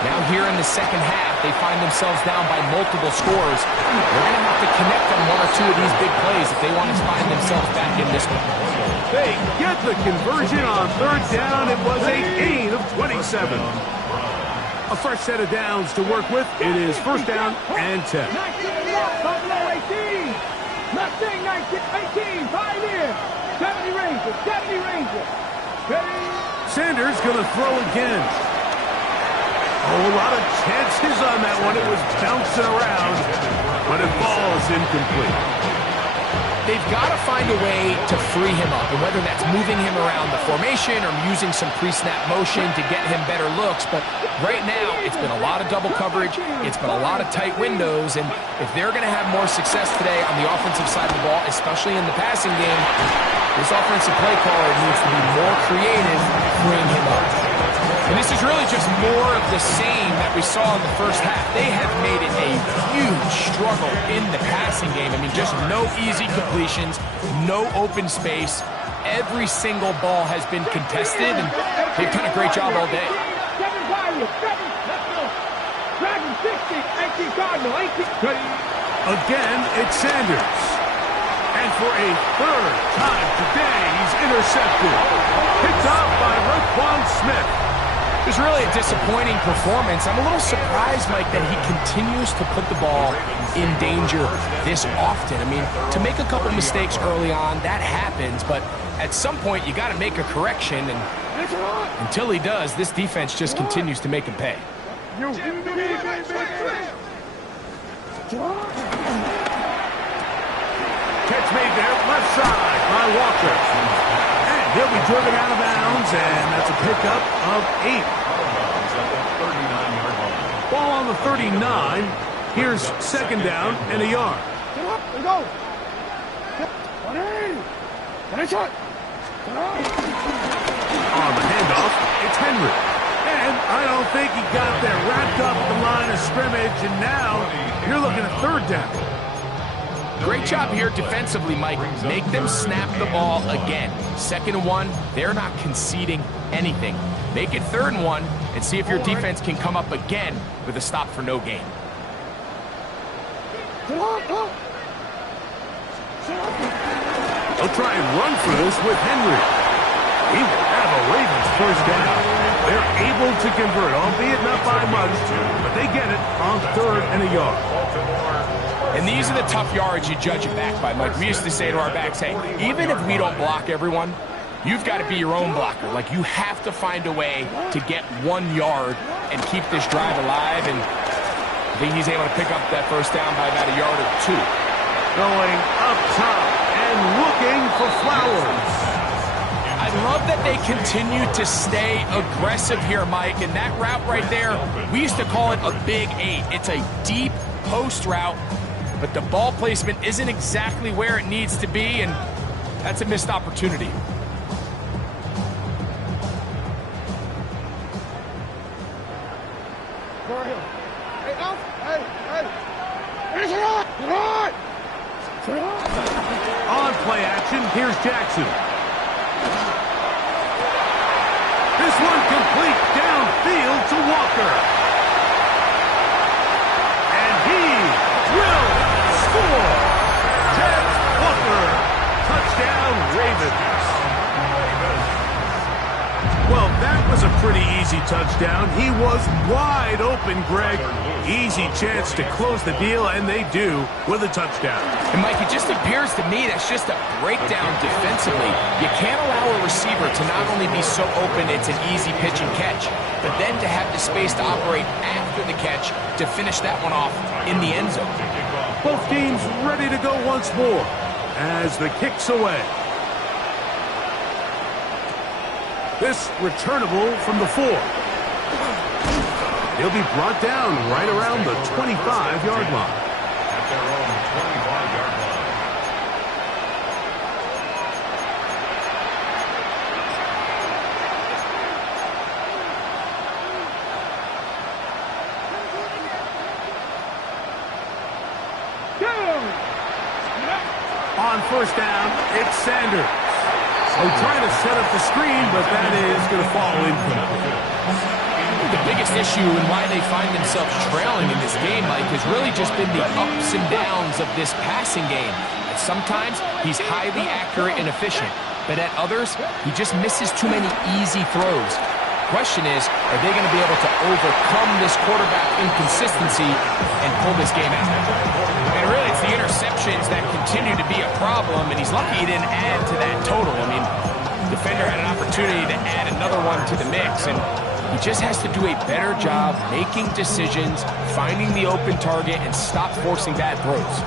now here in the second half, they find themselves down by multiple scores. They're going to have to connect on 1 or 2 of these big plays if they want to find themselves back in this one. They get the conversion on 3rd down. It was a gain of 27. A fresh set of downs to work with. It is 1st down and 10. 19 Buffalo 18. Mustang 19, 18. 5 here. 70 Rangers. 70 Rangers. Sanders going to throw again. Oh, a lot of chances on that one. It was bouncing around, but it falls incomplete. They've got to find a way to free him up, and whether that's moving him around the formation or using some pre-snap motion to get him better looks. But right now, it's been a lot of double coverage. It's been a lot of tight windows, and if they're going to have more success today on the offensive side of the ball, especially in the passing game, this offensive play caller needs to be more creative freeing him up. And this is really just more of the same that we saw in the first half. They have made it a huge struggle in the passing game. I mean, just no easy completions, no open space. Every single ball has been contested, and they've done a great job all day. 7 Pirates, 7. Let's go. Dragon 60, 18 Cardinal, 18. Again, it's Sanders. And for a 3rd time today, he's intercepted. Picked up by Roquan Smith. It was really a disappointing performance. I'm a little surprised, Mike, that he continues to put the ball in danger this often. I mean, to make a couple mistakes early on, that happens, but at some point you got to make a correction, and until he does, this defense just continues to make him pay. Catch made there, left side by Walker. And he'll be driven out of bounds, and that's a pickup of 8. Ball on the 39. Here's 2nd down and a yard. Let's go. On the handoff, it's Henry. And I don't think he got there. Wrapped up the line of scrimmage, and now you're looking at 3rd down. Great job here defensively, Mike. Make them snap the ball again. 2nd and 1, they're not conceding anything. Make it 3rd and 1 and see if your defense can come up again with a stop for no gain. They'll try and run for this with Henry. He will have a Ravens 1st down. They're able to convert, albeit not by much, but they get it on 3rd and a yard. And these are the tough yards you judge it back by, Mike. We used to say to our backs, hey, even if we don't block everyone, you've got to be your own blocker. Like, you have to find a way to get 1 yard and keep this drive alive. And I think he's able to pick up that 1st down by about a yard or 2. Going up top and looking for Flowers. I love that they continue to stay aggressive here, Mike. And that route right there, we used to call it a big 8. It's a deep post route, but the ball placement isn't exactly where it needs to be, and that's a missed opportunity. On play action, here's Jackson. This one complete downfield to Walker. And he will score. Ted Walker. Touchdown, Ravens. Well, that was a pretty easy easy touchdown. He was wide open, Greg. Easy chance to close the deal, and they do with a touchdown. And Mike, it just appears to me that's just a breakdown defensively. You can't allow a receiver to not only be so open it's an easy pitch and catch, but then to have the space to operate after the catch to finish that one off in the end zone. Both teams ready to go once more as the kick's away. This returnable from the 4. He'll be brought down right around the 25-yard line. At their own 25-yard line. On first down, it's Sanders. They're trying to set up the screen, but that is going to fall incomplete. The biggest issue and why they find themselves trailing in this game, Mike, has really just been the ups and downs of this passing game. And sometimes he's highly accurate and efficient, but at others, he just misses too many easy throws. Question is, are they going to be able to overcome this quarterback inconsistency and pull this game out? And really, it's the interceptions that continue to be a problem, and he's lucky he didn't add to that total. I mean, defender had an opportunity to add another one to the mix, and he just has to do a better job making decisions, finding the open target, and stop forcing bad throws.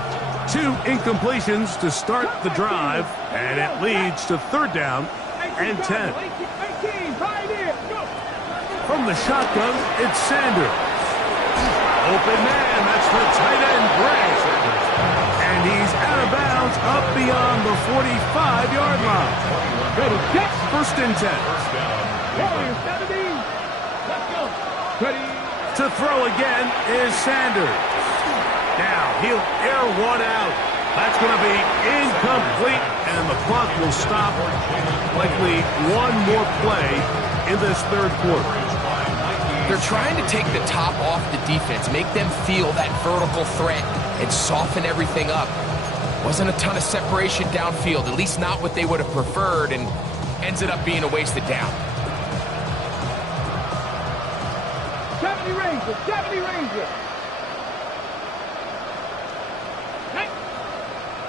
2 incompletions to start the drive, and it leads to third down and 10. From the shotgun, it's Sanders. Open man, that's the tight end, Gray. And he's out of bounds up beyond the 45-yard line. First and 10. To throw again is Sanders. Now he'll air one out. That's going to be incomplete, and the clock will stop. Likely one more play in this third quarter. They're trying to take the top off the defense, make them feel that vertical threat, and soften everything up. Wasn't a ton of separation downfield, at least not what they would have preferred, and ends it up being a wasted down. 70 Rangers, 70 Rangers.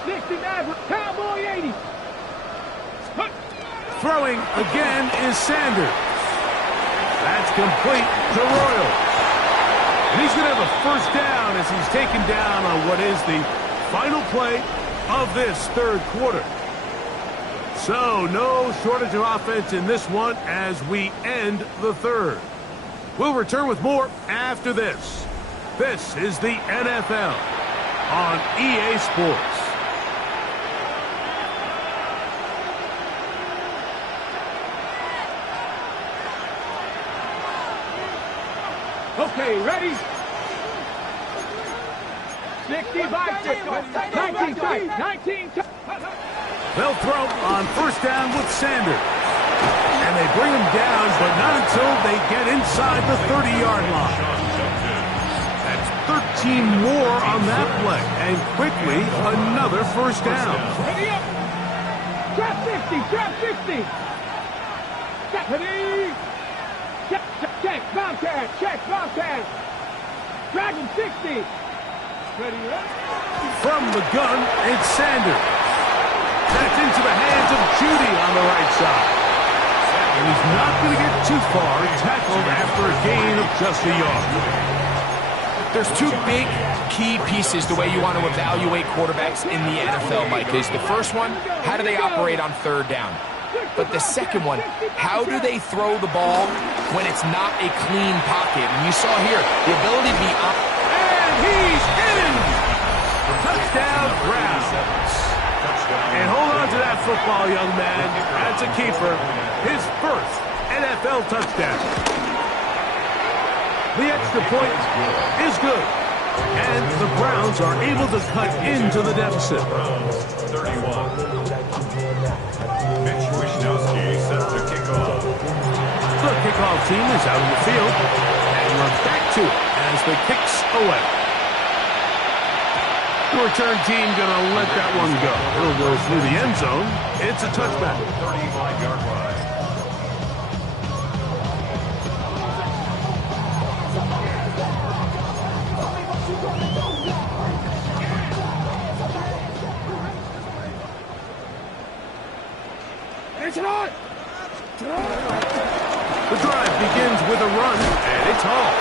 60 Maverick, Cowboy 80. Throwing again is Sanders. That's complete to Royals. And he's going to have a first down as he's taken down on what is the final play of this third quarter. So no shortage of offense in this one as we end the third. We'll return with more after this. This is the NFL on EA Sports. Okay, ready? 65, 19 tight, 19 tight. They'll throw on first down with Sanders. And they bring him down, but not until they get inside the 30-yard line. That's 13 more on that play. And quickly, another first down. Ready up. Trap 50, trap 50. Ready? Check, Bobcat, check, Bobcat. Dragon 60. Ready up. From the gun, it's Sanders. That's into the hands of Judy on the right side. And he's not going to get too far, tackled after a gain of just a yard. There's 2 big key pieces the way you want to evaluate quarterbacks in the NFL, Mike. Is the first one, how do they operate on third down? But the second one, how do they throw the ball when it's not a clean pocket? And you saw here, the ability to be up. And he's in! Touchdown, Brown. And hold on to that football, young man. That's a keeper. His first NFL touchdown. The extra point is good. And the Browns are able to cut into the deficit. 31. Mitch Wishnowsky set to kick off. The kickoff team is out in the field. And we're back to it as the kick's away. The return team going to let that one go. It'll go through the end zone. It's a touchback. 35-yard line. The drive begins with a run, and it's hauled.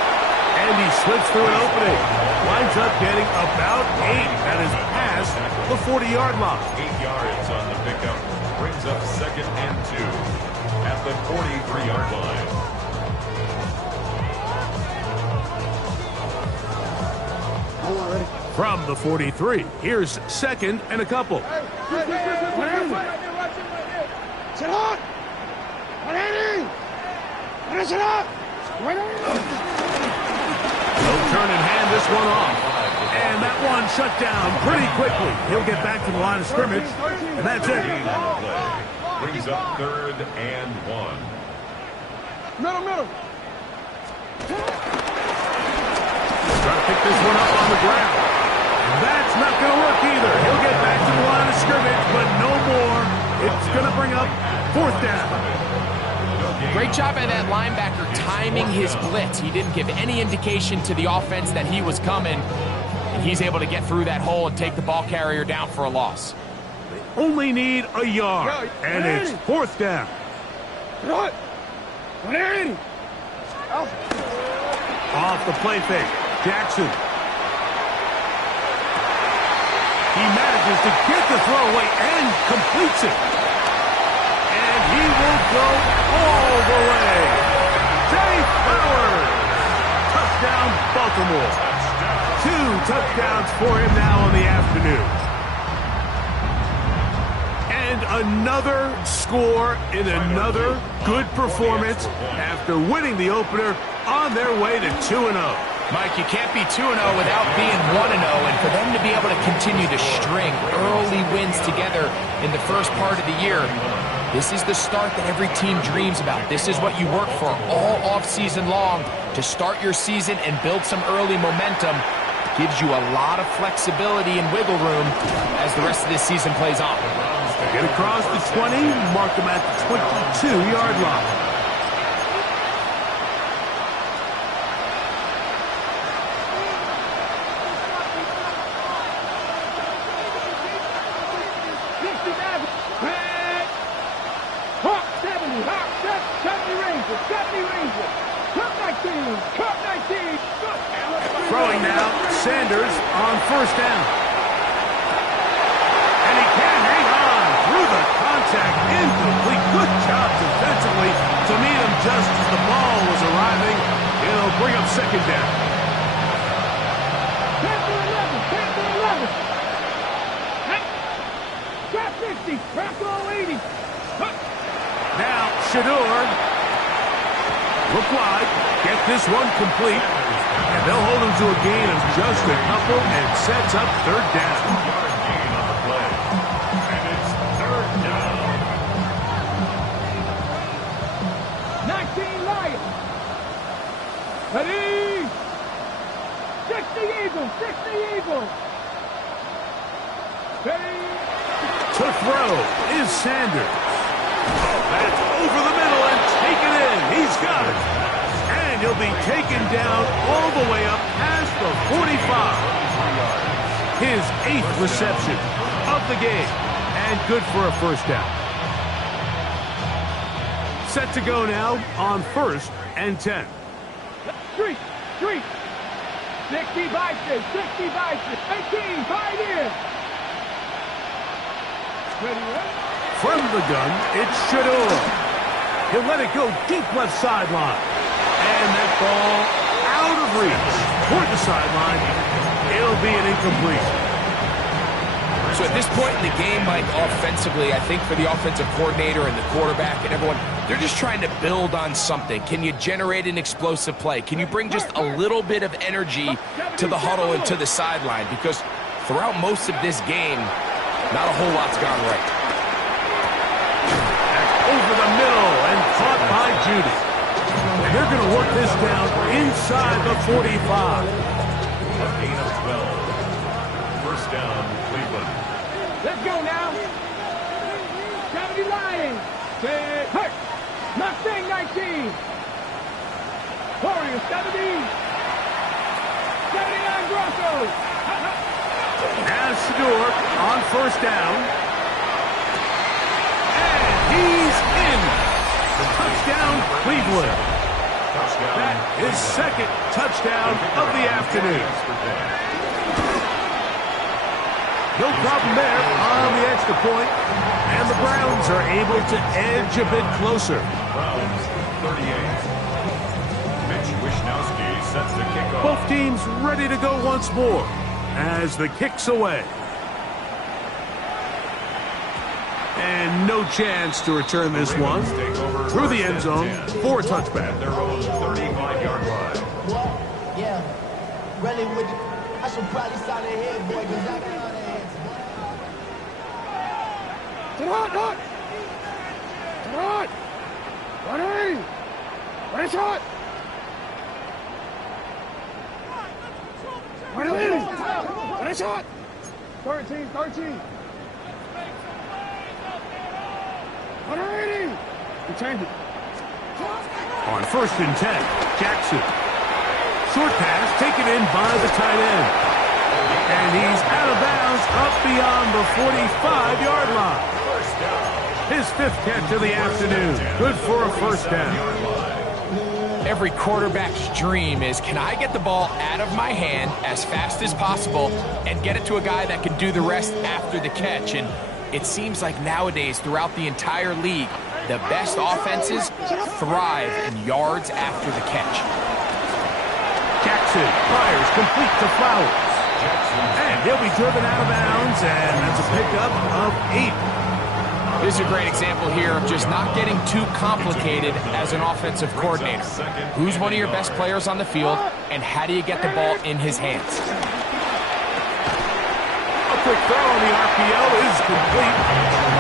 And he slips through an opening. Winds up getting about 8. That is past the 40-yard line. 8 yards on the pickup. Brings up 2nd and 2 at the 43-yard line. From the 43, here's 2nd and a couple. He'll turn and hand this one off. And that one shut down pretty quickly. He'll get back to the line of scrimmage, and that's it. Brings up 3rd and 1. Middle. Trying to pick this one up on the ground. And that's not going to work either. He'll get back to the line of scrimmage, but no more. It's going to bring up 4th down. Great job by that linebacker timing his blitz. He didn't give any indication to the offense that he was coming. And he's able to get through that hole and take the ball carrier down for a loss. Only need a yard, and it's 4th down. Off the play fake, Jackson. He manages to get the throw away and completes it. And he will go all the way. Zay Flowers. Touchdown, Baltimore. 2 touchdowns for him now on the afternoon. And another score in another good performance after winning the opener on their way to 2-0. Mike, you can't be 2-0 without being 1-0, and for them to be able to continue to string early wins together in the first part of the year, this is the start that every team dreams about. This is what you work for all offseason long, to start your season and build some early momentum. Gives you a lot of flexibility and wiggle room as the rest of this season plays on. Get across the 20, mark them at the 22-yard line. Throwing now, Sanders on 1st down. And he can hang on through the contact, incomplete. Good job defensively to meet him just as the ball was arriving. It'll bring up 2nd down. Panther 11. Trap 50, trap 80. Now, Shador. Look wide, get this one complete. And they'll hold him to a gain of just a couple and sets up 3rd down. 2-yard gain on the play. And it's 3rd down. 19 Lions. Ready? 60 Eagles. Ready? To throw is Sanders. That's over the middle and taken in. He's got it. And he'll be taken down all the way up past the 45. His 8th reception of the game. And good for a 1st down. Set to go now on 1st and 10. Street. 60 Bison. 18, 5 in. Ready? From the gun, it's Shador. He'll let it go deep left sideline. And that ball out of reach toward the sideline. It'll be an incomplete. So at this point in the game, Mike, offensively, I think for the offensive coordinator and the quarterback and everyone, they're just trying to build on something. Can you generate an explosive play? Can you bring just a little bit of energy to the huddle and to the sideline? Because throughout most of this game, not a whole lot's gone right. Over the middle and caught by Judy. And they're going to work this down inside the 45. A gain of 12. 1st down, Cleveland. Let's go now. 70 Lions. Hurt. Mustang 19. Warriors 70. 79 Broncos. As Shador on 1st down. And he's Touchdown, Cleveland. That is second touchdown of the afternoon. No problem there on the extra point, and the Browns are able to edge a bit closer. Browns 38. Mitch Wishnowsky sets the kickoff. Both teams ready to go once more as the kick's away. And no chance to return this one through the end zone for a touchback. Their own 35-yard line. What? Yeah. Really with you. I should probably sign their head, boy, because I got all their heads. Get on, Dot! Get on! Ready! Ready, shot! Ready, shot! 13, 13. 180! You change it. On 1st and 10, Jackson. Short pass taken in by the tight end. And he's out of bounds up beyond the 45-yard line. His 5th catch of the afternoon. Good for a first down. Every quarterback's dream is, can I get the ball out of my hand as fast as possible and get it to a guy that can do the rest after the catch? And it seems like nowadays, throughout the entire league, the best offenses thrive in yards after the catch. Jackson fires complete to Flowers. And he'll be driven out of bounds, and that's a pickup of 8. This is a great example here of just not getting too complicated as an offensive coordinator. Who's one of your best players on the field, and how do you get the ball in his hands? A quick throw on the RPO is complete,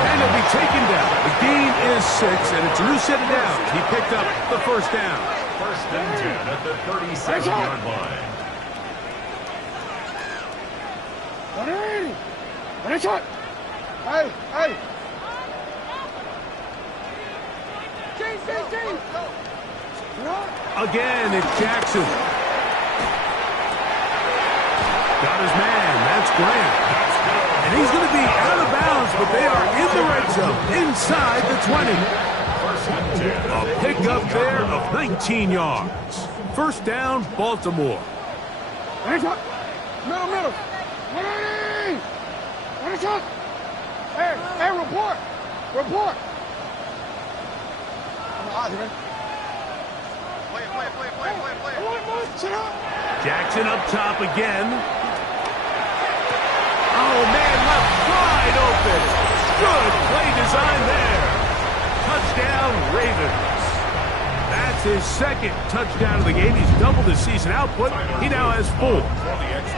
and he'll be taken down. The gain is 6, and it's a new set of downs. He picked up the first down. 1st and 10 at the 37-yard line. 180! Ready, shot! Hey, hey! Again, it's Jackson. Got his man. That's Grant. And he's going to be out of bounds, but they are in the red zone, inside the 20. A pickup there of 19 yards. First down, Baltimore. Middle, middle. 180! Ready, shot! Hey, hey, report! Report! Jackson up top again. Oh, man, left wide open. Good play design there. Touchdown, Ravens. That's his 2nd touchdown of the game. He's doubled his season output. He now has 4.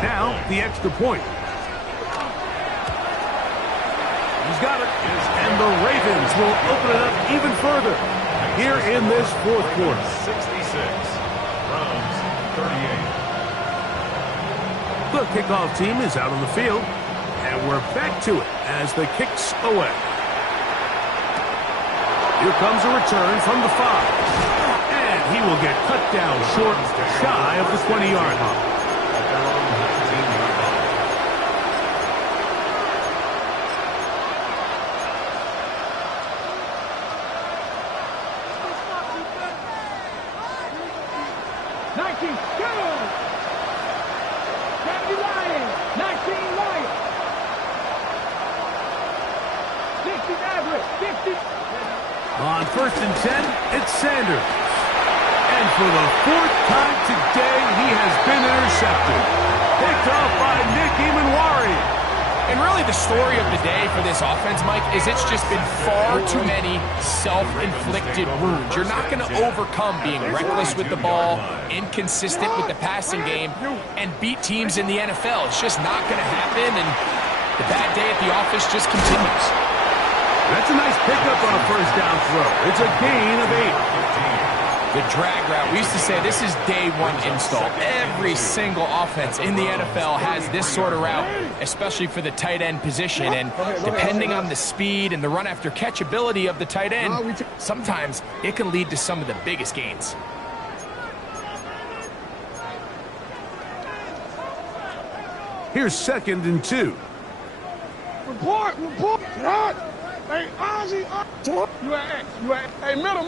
Now, the extra point. He's got it. And the Ravens will open it up even further here in this 4th quarter. 66. Browns 38. The kickoff team is out on the field, and we're back to it as the kick's away. Here comes a return from the 5, and he will get cut down short, shy of the 20-yard line. On 1st and 10, it's Sanders. And for the 4th time today, he has been intercepted. Picked off by Nick Emanwari. And really the story of the day for this offense, Mike, is it's just been far too many self-inflicted wounds. You're not going to overcome being reckless with the ball, inconsistent with the passing game, and beat teams in the NFL. It's just not going to happen, and the bad day at the office just continues. That's a nice pickup on a first down throw. It's a gain of 8. The drag route, we used to say this is day 1 install. Every single offense in the NFL has this sort of route, especially for the tight end position. And depending on the speed and the run after catch ability of the tight end, sometimes it can lead to some of the biggest gains. Here's 2nd and 2. Report! Get out! Hey, Ozzy! You at X. Hey, middle.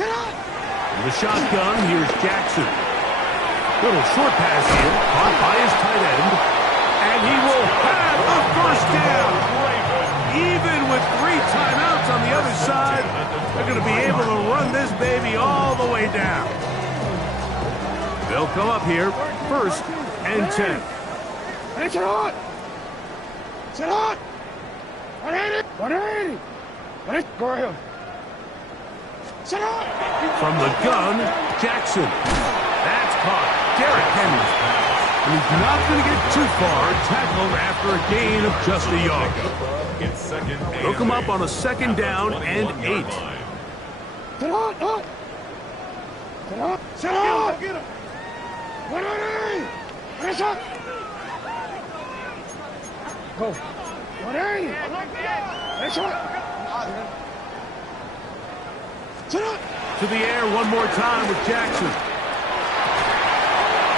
In the shotgun, here's Jackson. Little short pass here, caught by his tight end. And he will have a first down. Even with 3 timeouts on the other side, they're going to be able to run this baby all the way down. They'll come up here, 1st and 10. Sit on! Sit on! 180! 180! Go ahead. Sit on! From the gun, Jackson. That's caught. Derrick Henry's pass. And he's not going to get too far, tackled after a gain of just a yard. They'll come up on a 2nd down and 8. Sit on! Up! Sit on! Sit on! Get him! 180! Finish up! Go! 180! Finish up! Sit up! To the air one more time with Jackson.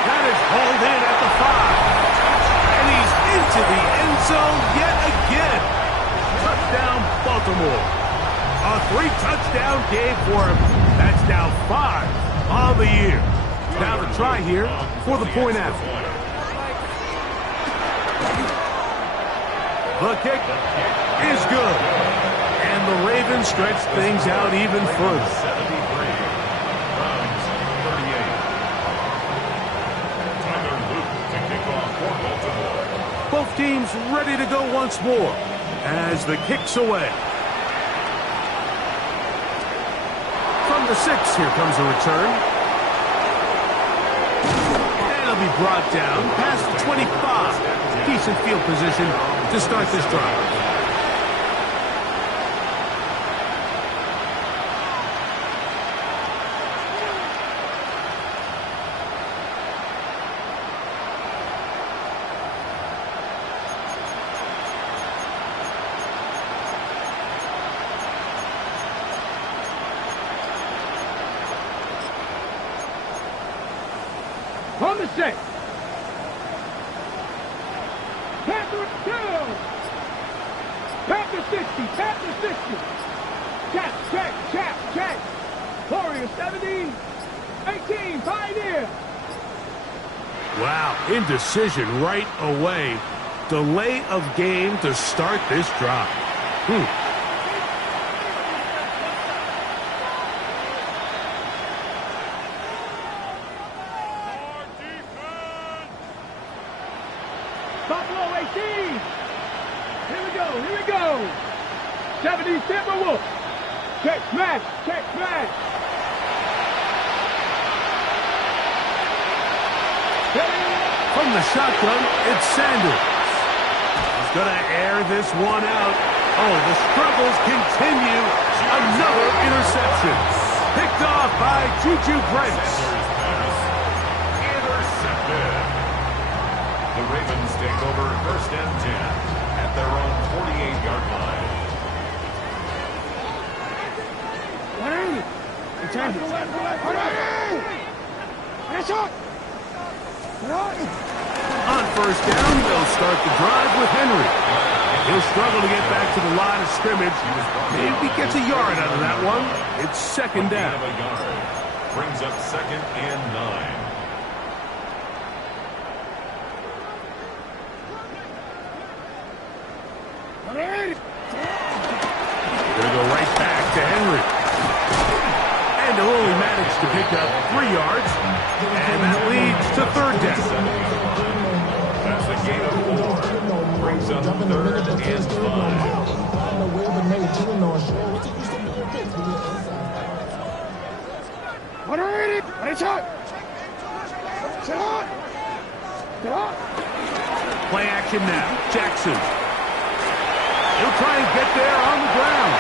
That is hauled in at the 5. And he's into the end zone yet again. Touchdown, Baltimore. A 3-touchdown game for him. That's now 5 on the year. Now the try here for the point after. The kick is good. And the Ravens stretch things out even further. 73. Browns 38. Tyler Luke to kick off for Baltimore. Both teams ready to go once more as the kick's away. From the 6, here comes a return. And it'll be brought down past the 25. Decent field position to start this drive. On the 6. Panther 2. Panther 60. Panther 60. Check. Warrior 70. 18. Pioneer. Wow, indecision right away. Delay of game to start this drive. Buffalo 18. Here we go. 70 Timberwolves. Check smash. From the shotgun, it's Sanders. He's going to air this one out. Oh, the struggles continue. Another interception. Picked off by Juju Brents. Intercepted. The Ravens take over 1st and 10 at their own 48-yard line. 180. Intended. 180. Finish up. On 1st down, they'll start the drive with Henry. He'll struggle to get back to the line of scrimmage. Maybe gets a yard out of that one. It's 2nd down. A yard. Brings up 2nd and 9. Gonna go right back to Henry. And he'll only manage to pick up 3 yards. And that leads to 3rd down. That's a gain of 4. Brings up 3rd and 5. Play action now. Jackson. He'll try and get there on the ground.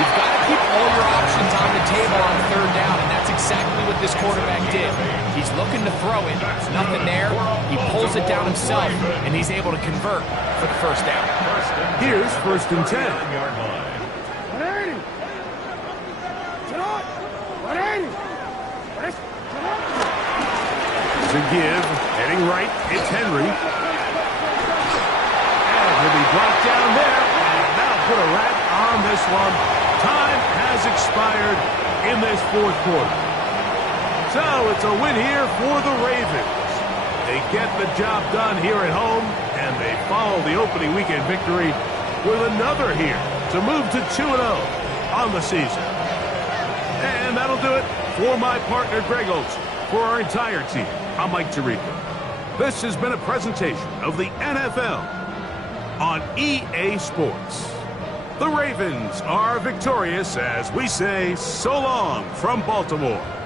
You've got to keep all your options on the table on 3rd down, and that's exactly what this quarterback did. He's looking to throw it. Nothing there. He pulls it down himself, and he's able to convert for the 1st down. Here's 1st and 10. 180. To give, heading right, it's Henry. And he'll be brought down there. And that'll put a wrap on this one. Time has expired. in this fourth quarter. So it's a win here for the Ravens. They get the job done here at home, and they follow the opening weekend victory with another here to move to 2-0 on the season. And that'll do it for my partner, Greg Olson. For our entire team, I'm Mike Tirico. This has been a presentation of the NFL on EA Sports. The Ravens are victorious as we say so long from Baltimore.